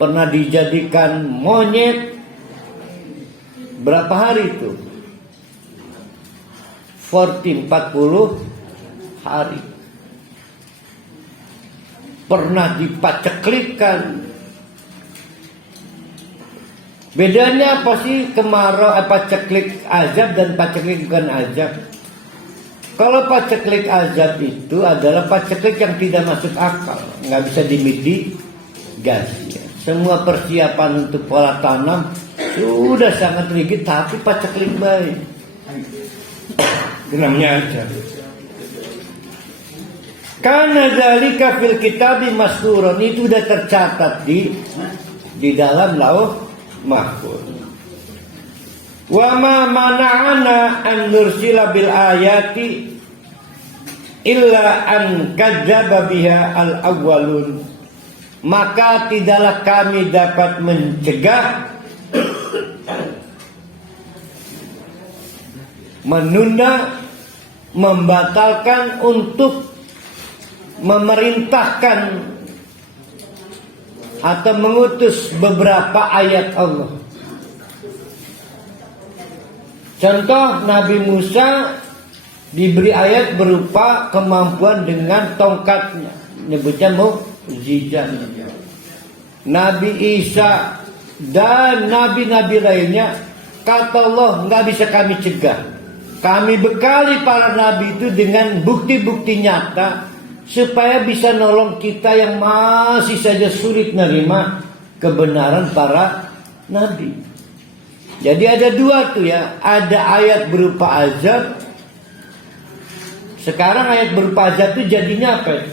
pernah dijadikan monyet. Berapa hari itu? 40 hari. Pernah dipaceklikkan. Bedanya apa sih kemarau, paceklik azab dan paceklik bukan azab? Kalau paceklik azab itu adalah paceklik yang tidak masuk akal, nggak bisa dimitigasi. Semua persiapan untuk pola tanam sudah sangat rigid, tapi paceklik baik. Itu namanya azab. Karena dzalika fil kitabi masturun, itu sudah tercatat di dalam lauh mahfuz. Wa ma mana'ana an nursila bil ayati illa an kadzdzaba biha al awwalun. Maka tidaklah kami dapat mencegah, menunda, membatalkan untuk memerintahkan atau mengutus beberapa ayat Allah. Contoh Nabi Musa diberi ayat berupa kemampuan dengan tongkatnya, nyebutnya mukjizat. Nabi Isa dan nabi-nabi lainnya, kata Allah, nggak bisa kami cegah. Kami bekali para nabi itu dengan bukti-bukti nyata supaya bisa nolong kita yang masih saja sulit menerima kebenaran para nabi. Jadi ada dua tuh ya, ada ayat berupa azab. Sekarang ayat berupa azab itu jadinya apa?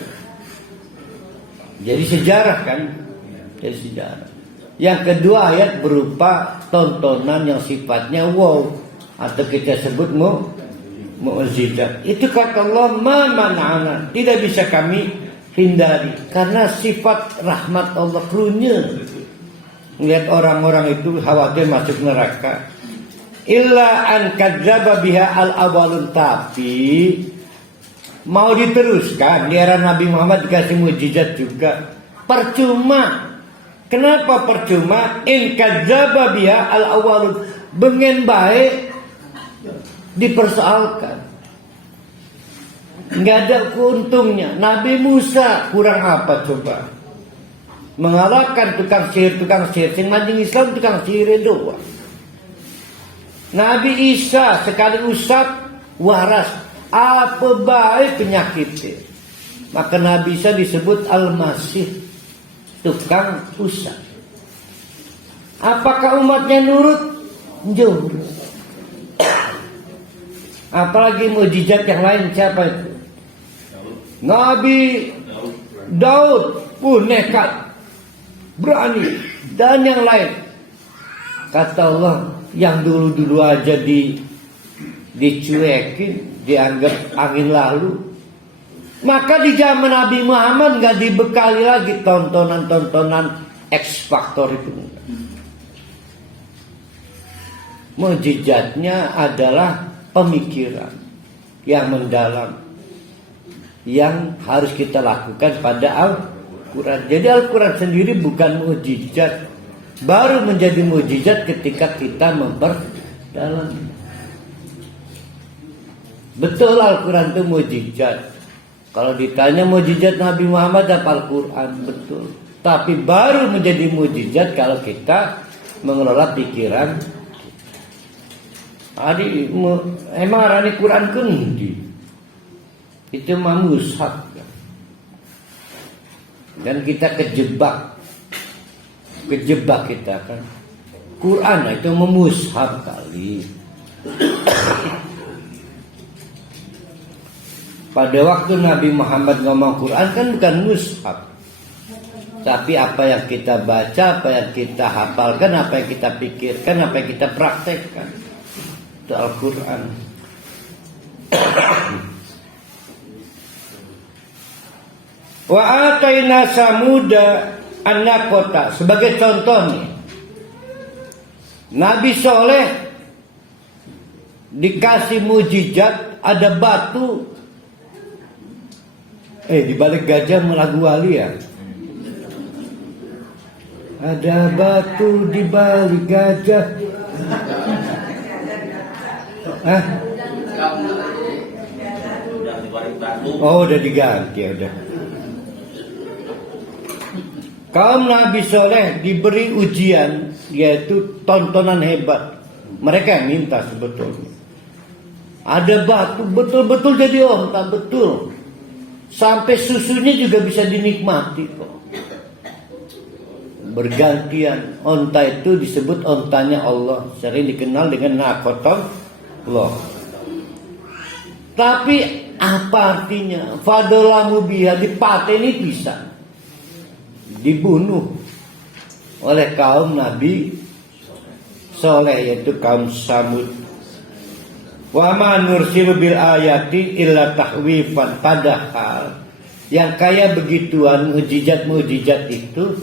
Jadi sejarah kan? Jadi sejarah. Yang kedua ayat berupa tontonan yang sifatnya wow, atau kita sebut mu'jizat. Itu kata Allah, ma mana'ana, tidak bisa kami hindari karena sifat rahmat Allah krunya. Lihat orang-orang itu khawatir masuk neraka. Illa an kadzdzaba biha al-awwalun, tapi mau diteruskan di era Nabi Muhammad dikasih mukjizat juga. Percuma. Kenapa percuma? In kadzdzaba biha al-awwalun, bengen baik dipersoalkan. Enggak ada keuntungnya. Nabi Musa kurang apa coba? Mengalahkan tukang sihir sing mancing Islam tukang sihir doang. Nabi Isa sekali usap waras, apa baik penyakitnya. Maka Nabi Isa disebut Al-Masih, tukang usap. Apakah umatnya nurut? Jauh. Apalagi mukjizat yang lain siapa itu? Nabi Daud pun nekat, berani, dan yang lain. Kata Allah, yang dulu-dulu aja dicuekin, dianggap angin lalu. Maka di zaman Nabi Muhammad gak dibekali lagi tontonan-tontonan X Factor itu. Mukjizatnya adalah pemikiran yang mendalam, yang harus kita lakukan pada Al-Quran. Jadi Al-Quran sendiri bukan mukjizat, baru menjadi mukjizat ketika kita memperdalam. Betul Al-Quran itu mukjizat. Kalau ditanya mukjizat Nabi Muhammad apa Al-Quran, betul. Tapi baru menjadi mukjizat kalau kita mengelola pikiran. Adi emang arane Quran kundi. Itu mah mushaf. Dan kita kejebak kita kan. Quran itu memushaf kali. Pada waktu Nabi Muhammad ngomong Quran kan bukan mushaf, tapi apa yang kita baca, apa yang kita hafalkan, apa yang kita pikirkan, apa yang kita praktekkan, itu Al-Quran. Wa ataina samuda an-naqata, sebagai contoh nih, Nabi Soleh dikasih mujizat, ada batu. Di balik gajah melagu wali ya. Ada batu di balik gajah. Hah? Oh, udah diganti udah. Kaum Nabi Soleh diberi ujian, yaitu tontonan hebat. Mereka yang minta sebetulnya. Ada batu betul-betul jadi onta, betul. Sampai susunya juga bisa dinikmati kok. Bergantian. Onta itu disebut ontanya Allah, sering dikenal dengan naqatullah. Tapi apa artinya? Fadolamu biha, dipateni bisa, dibunuh oleh kaum Nabi Soleh, yaitu kaum Samud. Wa ma nursilu bil ayati illa tahwifan, padahal yang kayak begituan mukjizat-mukjizat itu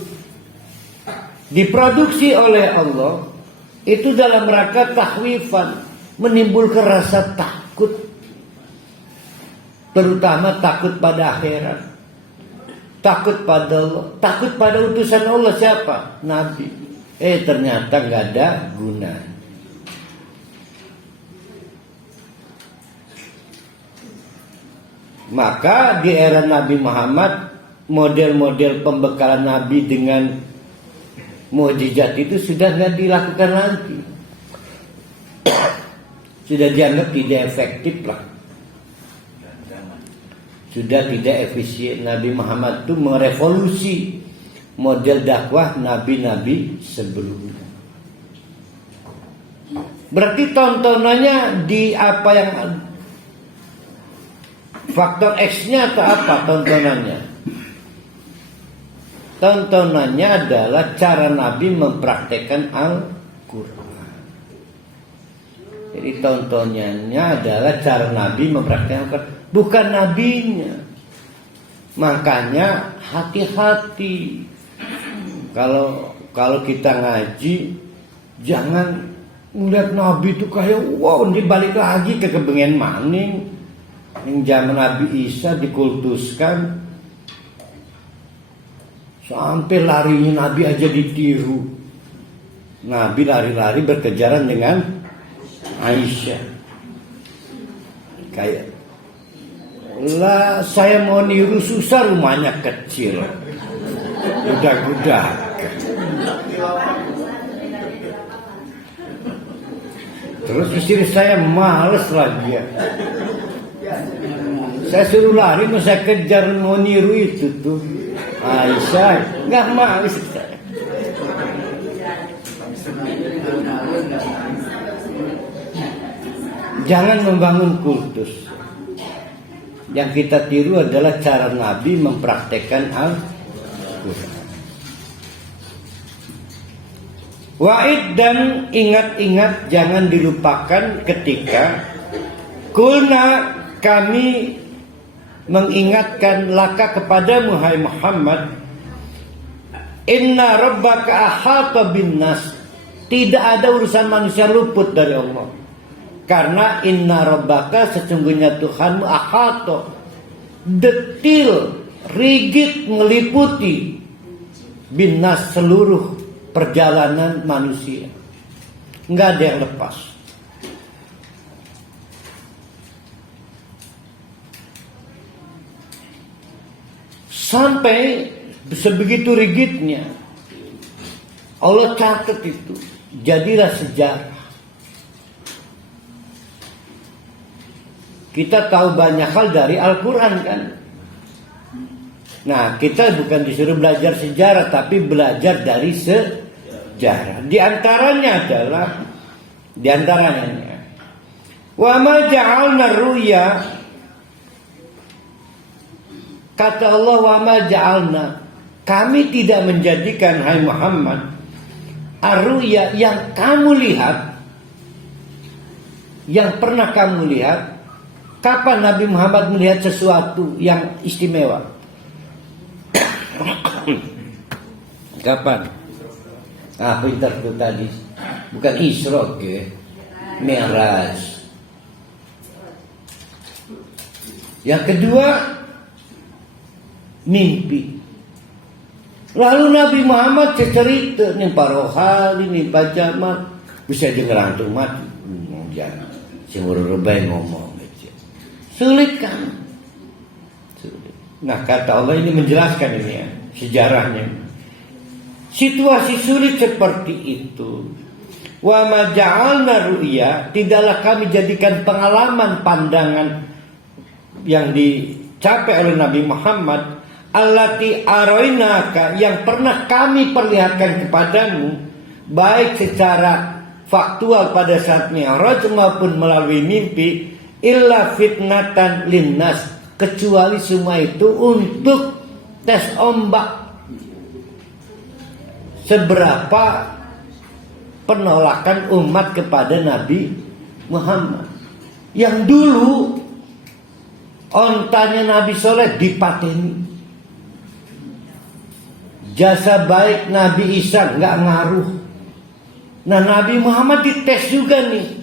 diproduksi oleh Allah itu dalam rangka tahwifan, menimbulkan rasa takut, terutama takut pada akhirat, takut pada Allah, takut pada utusan Allah. Siapa? Nabi. Ternyata nggak ada gunanya. Maka di era Nabi Muhammad, model-model pembekalan Nabi dengan mukjizat itu sudah nggak dilakukan lagi. Sudah dianggap tidak efektif lah. Sudah tidak efisien. Nabi Muhammad itu merevolusi model dakwah nabi-nabi sebelumnya. Berarti tontonannya di apa yang faktor X-nya atau apa tontonannya? Tontonannya adalah cara Nabi mempraktekkan Al-Quran. Jadi tontonannya adalah cara Nabi mempraktekkan Al-Quran, bukan nabinya. Makanya hati-hati kalau kita ngaji, jangan melihat Nabi itu kayak wow, dibalik lagi ke kebengen maning. Yang zaman Nabi Isa dikultuskan, sampai larinya Nabi aja ditiru. Nabi lari-lari berkejaran dengan Aisyah. Kayak lah, saya mau niru susah, rumahnya kecil, budak-budak. Terus istri saya males lagi ya. Saya suruh lari, mau saya kejar, mau niru itu tuh Aisyah, nggak mau istri saya. Jangan membangun kultus. Yang kita tiru adalah cara Nabi mempraktekkan Al-Quran. Wa'id, dan ingat-ingat, jangan dilupakan ketika kulna, kami mengingatkan laka kepada Muhammad, inna rabbaka ahata bin nas, tidak ada urusan manusia luput dari Allah. Karena inna rabbaka, sesungguhnya Tuhanmu, ahata, detil, rigid, meliputi bin nas, seluruh perjalanan manusia, nggak ada yang lepas. Sampai sebegitu rigidnya Allah catat itu, jadilah sejarah. Kita tahu banyak hal dari Al-Quran kan. Nah, kita bukan disuruh belajar sejarah, tapi belajar dari sejarah. Di antaranya wa ma ja'alna ru'ya, kata Allah, wa ma ja'alna, kami tidak menjadikan, hai Muhammad, ar-ru'ya, yang kamu lihat, yang pernah kamu lihat. Kapan Nabi Muhammad melihat sesuatu yang istimewa? Kapan? Pintar itu tadi. Bukan Isra, Mi'raj. Yang kedua, mimpi. Lalu Nabi Muhammad cerita nih parohali, nih bacamat, bisa dengar antum mati. Jangan, si Murubay ngomong. Sulit kan? Sulit. Nah, kata Allah ini menjelaskan ini ya, sejarahnya. Situasi sulit seperti itu. Wa ma ja'alna ru'ya, tidaklah kami jadikan pengalaman, pandangan yang dicapai oleh Nabi Muhammad, allati arainaka, yang pernah kami perlihatkan kepadamu, baik secara faktual pada saat Mi'raj maupun melalui mimpi, illa fitnatan linnas, kecuali semua itu untuk tes ombak seberapa penolakan umat kepada Nabi Muhammad. Yang dulu ontanya Nabi Soleh dipateni, jasa baik Nabi Isa nggak ngaruh. Nah, Nabi Muhammad dites juga nih,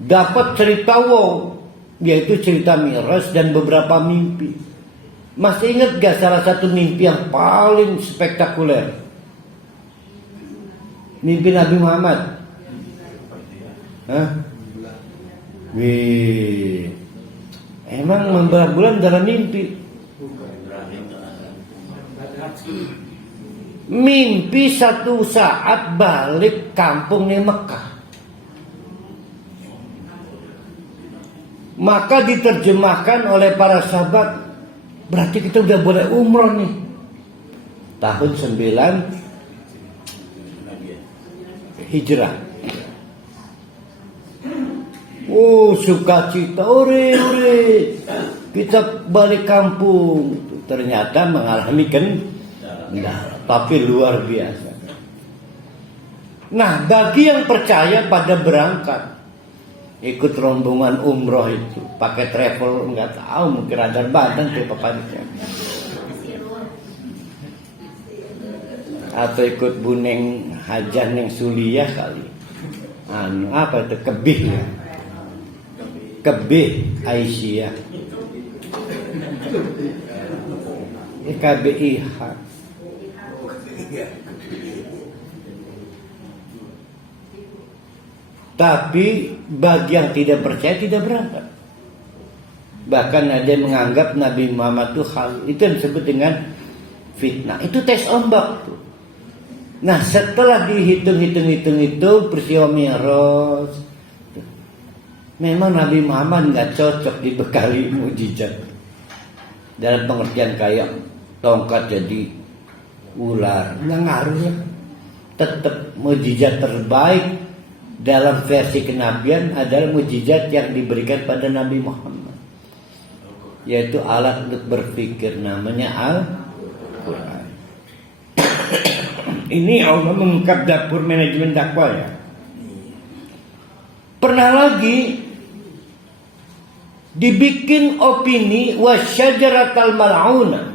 dapat cerita wow, yaitu cerita Mi'raj dan beberapa mimpi. Masih ingat gak salah satu mimpi yang paling spektakuler? Mimpi Nabi Muhammad. Hah? Wih, emang membelah bulan dalam mimpi? mimpi satu saat balik kampung di Mekah. Maka diterjemahkan oleh para sahabat, berarti kita udah boleh umroh nih. Tahun 9 Hijrah. Oh, sukacita, ore, kita balik kampung. Ternyata mengalami kendala, tapi luar biasa. Nah, bagi yang percaya pada berangkat, ikut rombongan umroh itu, pakai travel, nggak tahu, mungkin radar badan tuh papanya. Atau ikut buneng hajan yang suliah kali. Apa itu, kebih ya? Kebih Aisyah. KBIH. Tapi bagi yang tidak percaya tidak berangkat. Bahkan ada yang menganggap Nabi Muhammad itu itu yang disebut dengan fitnah. Itu tes ombak tuh. Nah, setelah dihitung peristiwa Mi'raj, memang Nabi Muhammad nggak cocok dibekali mukjizat. Dalam pengertian kayak tongkat jadi ular, nggak ngaruh ya. Tetap mukjizat terbaik dalam versi kenabian adalah mukjizat yang diberikan pada Nabi Muhammad, yaitu alat untuk berpikir, namanya Al-Quran. Ini Allah mengungkap dapur manajemen dakwah ya. Pernah lagi dibikin opini wasyajaratal mal'una,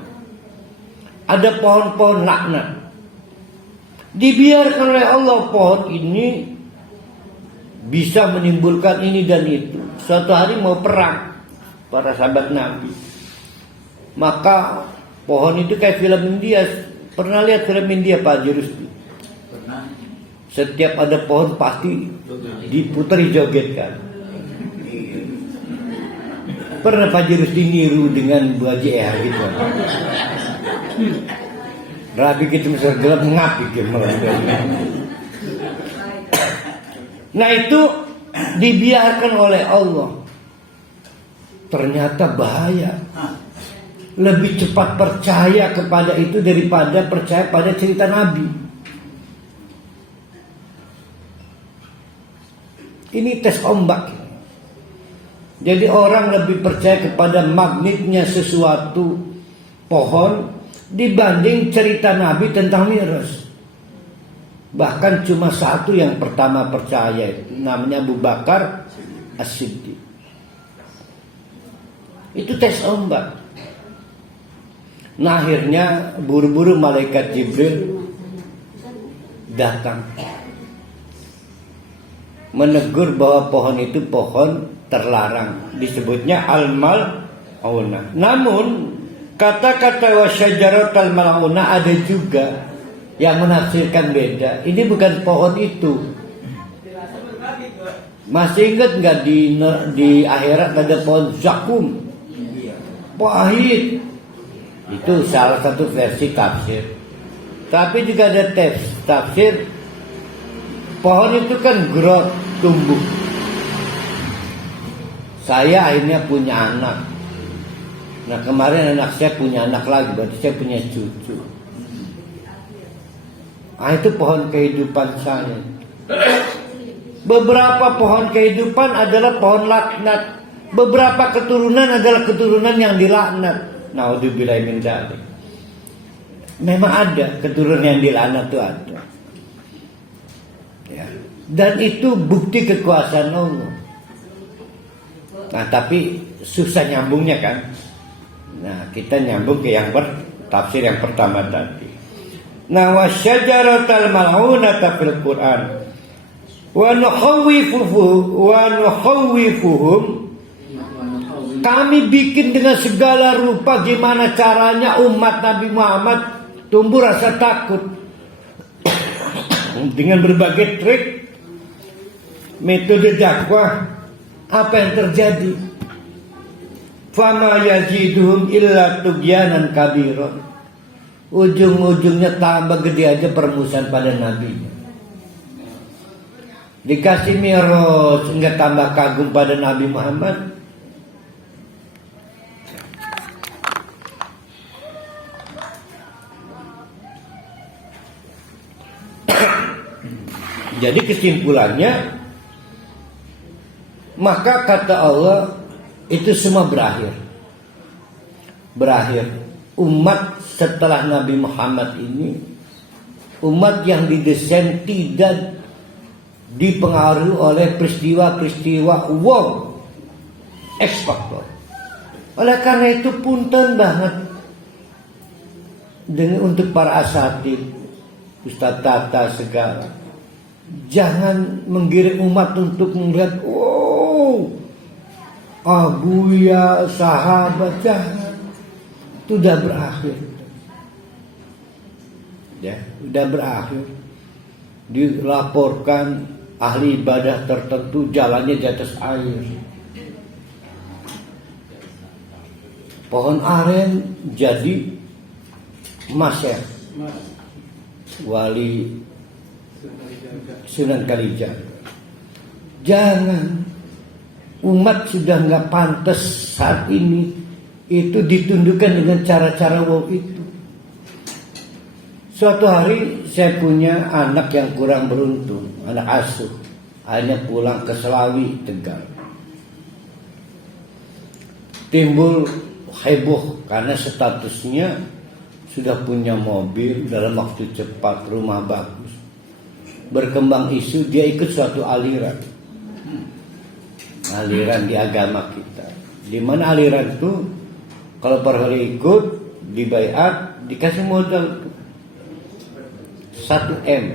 ada pohon-pohon laknat, dibiarkan oleh Allah. Pohon ini bisa menimbulkan ini dan itu. Suatu hari mau perang para sahabat Nabi, maka pohon itu kayak film India. Pernah lihat film India Pak Haji Rusdi? Pernah. Setiap ada pohon pasti diputar jogetkan. Pernah Pak Haji Rusdi niru dengan Bu Haji Eha gitu. Rabi kita misal gelap ngapi gitu. Nah, itu dibiarkan oleh Allah. Ternyata bahaya. Lebih cepat percaya kepada itu daripada percaya pada cerita Nabi. Ini tes ombak. Jadi orang lebih percaya kepada magnetnya sesuatu pohon dibanding cerita Nabi tentang Mi'raj. Bahkan cuma satu yang pertama percaya, itu namanya Abu Bakar As-Siddiq. Itu tes ombak. Nah, akhirnya buru-buru malaikat Jibril datang menegur bahwa pohon itu pohon terlarang, disebutnya al-mal'unah. Namun kata-kata wasyajaratal mal'unah ada juga yang menafsirkan beda. Ini bukan pohon itu. Masih ingat nggak di akhirat ada pohon zakum, pahit? Itu salah satu versi tafsir. Tapi juga ada tafsir pohon itu kan growth, tumbuh. Saya akhirnya punya anak. Nah, kemarin anak saya punya anak lagi, berarti saya punya cucu. Ah, itu pohon kehidupan saya. Beberapa pohon kehidupan adalah pohon laknat. Beberapa keturunan adalah keturunan yang dilaknat. Naudzubillahi min dzalik. Memang ada keturunan yang dilaknat itu ada. Ya. Dan itu bukti kekuasaan Allah. Nah, tapi susah nyambungnya kan. Nah, kita nyambung ke yang tafsir yang pertama tadi. Nah, wasyajaratal mal'unata fil Quran wa nukhawwifuhum, kami bikin dengan segala rupa gimana caranya umat Nabi Muhammad tumbuh rasa takut dengan berbagai trik, metode dakwah. Apa yang terjadi? Fama yaziduhum illa tugyanan kabiran. ujung-ujungnya tambah gede aja permusuhan pada Nabi. Dikasih Mi'raj enggak tambah kagum pada Nabi Muhammad. Jadi kesimpulannya, maka kata Allah itu semua berakhir. Umat setelah Nabi Muhammad ini, umat yang didesain tidak dipengaruhi oleh peristiwa-peristiwa X faktor. Oleh karena itu punten banget dengan untuk para asatid, Ustadz Tata segala. Jangan menggiring umat untuk melihat Abuya, sahabat, jangan. Itu sudah berakhir. Ya, sudah berakhir. Dilaporkan ahli ibadah tertentu jalannya di atas air. Pohon aren jadi masyar. Wali Sunan Kalijaga. Jangan. Umat sudah nggak pantas saat ini itu ditundukkan dengan cara-cara itu. Suatu hari saya punya anak yang kurang beruntung, anak asuh, hanya pulang ke Selawi, Tegal. Timbul heboh karena statusnya sudah punya mobil dalam waktu cepat, rumah bagus. Berkembang isu dia ikut suatu aliran di agama kita. Di mana aliran itu kalau per hari ikut dibaiat dikasih modal 1 M.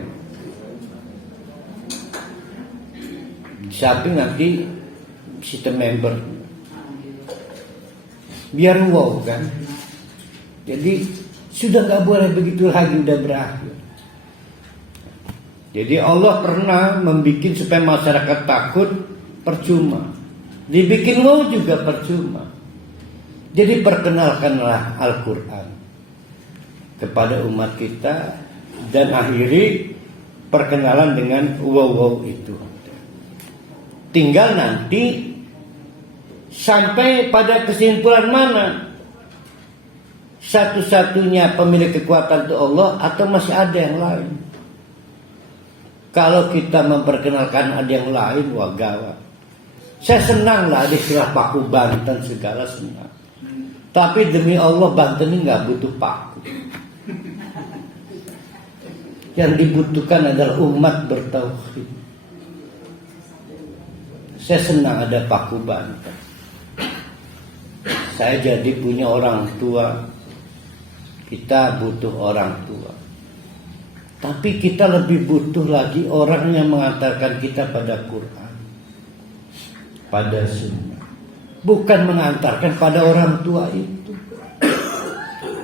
Samping nanti sistem member. Biar wow kan. Jadi sudah nggak boleh begitu lagi, udah berakhir. Jadi Allah pernah membuat supaya masyarakat takut, percuma. Dibikin wow juga percuma. Jadi perkenalkanlah Al-Quran kepada umat kita dan akhiri perkenalan dengan wow itu. Tinggal nanti sampai pada kesimpulan mana satu-satunya pemilik kekuatan itu Allah atau masih ada yang lain. Kalau kita memperkenalkan ada yang lain, wah gawat. Saya senang lah ada istilah paku Banten segala senang. Tapi demi Allah Banten ini nggak butuh paku. Yang dibutuhkan adalah umat bertauhid. Saya senang ada paku Banten. Saya jadi punya orang tua. Kita butuh orang tua. Tapi kita lebih butuh lagi orang yang mengantarkan kita pada Quran, pada sunnah. Bukan mengantarkan pada orang tua itu.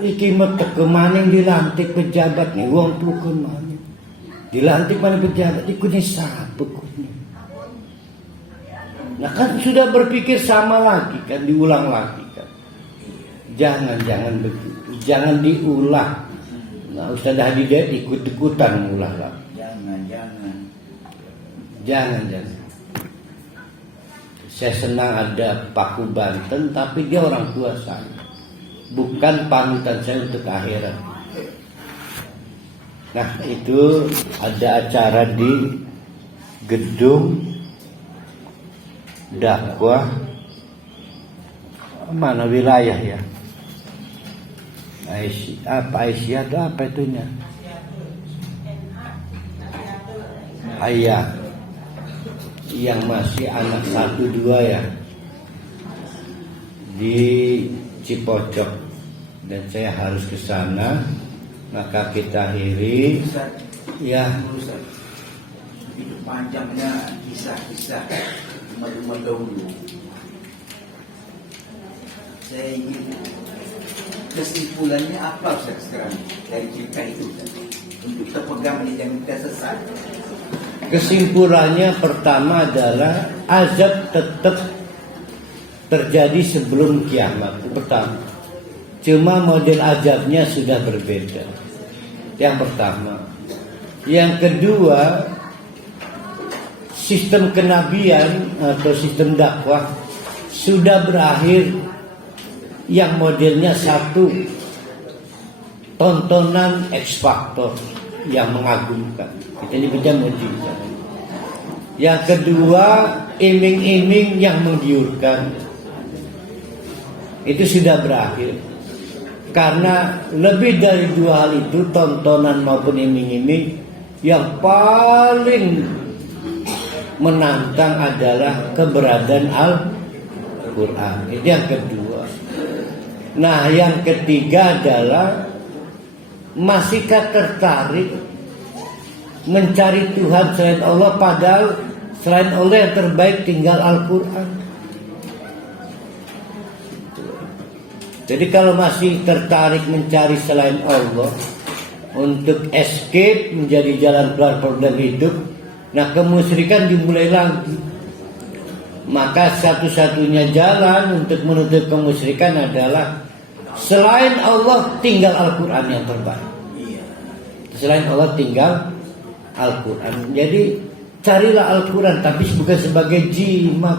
Iki metek kemaning dilantik pejabat nih, wong tukun maning. Dilantik mana pejabat, ikutnya sapu kuning. Nah kan sudah berpikir sama lagi kan, diulang lagi kan. Jangan begitu, jangan diulang. Nah, Ustaz Hadi ikut-ikutan ngulah lah. Jangan. Saya senang ada paku Banten, tapi dia orang tua saya. Bukan panutan saya untuk akhirat. Nah, itu ada acara di gedung dakwah mana wilayah ya? Aisyah itu apa itunya? Ayah yang masih anak 1-2 ya di Cipocok dan saya harus ke sana, maka kita akhiri ya. Itu panjangnya kisah-kisah umat dahulu. Saya ingin kesimpulannya apa sekarang dari cerita itu untuk terpegang di yang kita sesat. Kesimpulannya pertama adalah azab tetap terjadi sebelum kiamat. Pertama, Cuma model azabnya sudah berbeda. Yang pertama. Yang kedua, sistem kenabian atau sistem dakwah sudah berakhir yang modelnya satu, tontonan X Factor yang mengagumkan. Kita nyebutnya mujizat. Yang kedua, iming-iming yang menggiurkan. Itu sudah berakhir. Karena lebih dari dua hal itu, tontonan maupun iming-iming, yang paling menantang adalah keberadaan Al-Quran. Itu yang kedua. Nah, yang ketiga adalah masihkah tertarik mencari Tuhan selain Allah, padahal selain Allah yang terbaik tinggal Al-Quran. Jadi kalau masih tertarik mencari selain Allah untuk escape, menjadi jalan keluar problem hidup, nah kemusyrikan dimulai lagi. Maka satu-satunya jalan untuk menutup kemusyrikan adalah selain Allah tinggal Al-Quran yang terbaik. Selain Allah tinggal Al-Quran. Jadi carilah Al-Quran, tapi bukan sebagai jimat.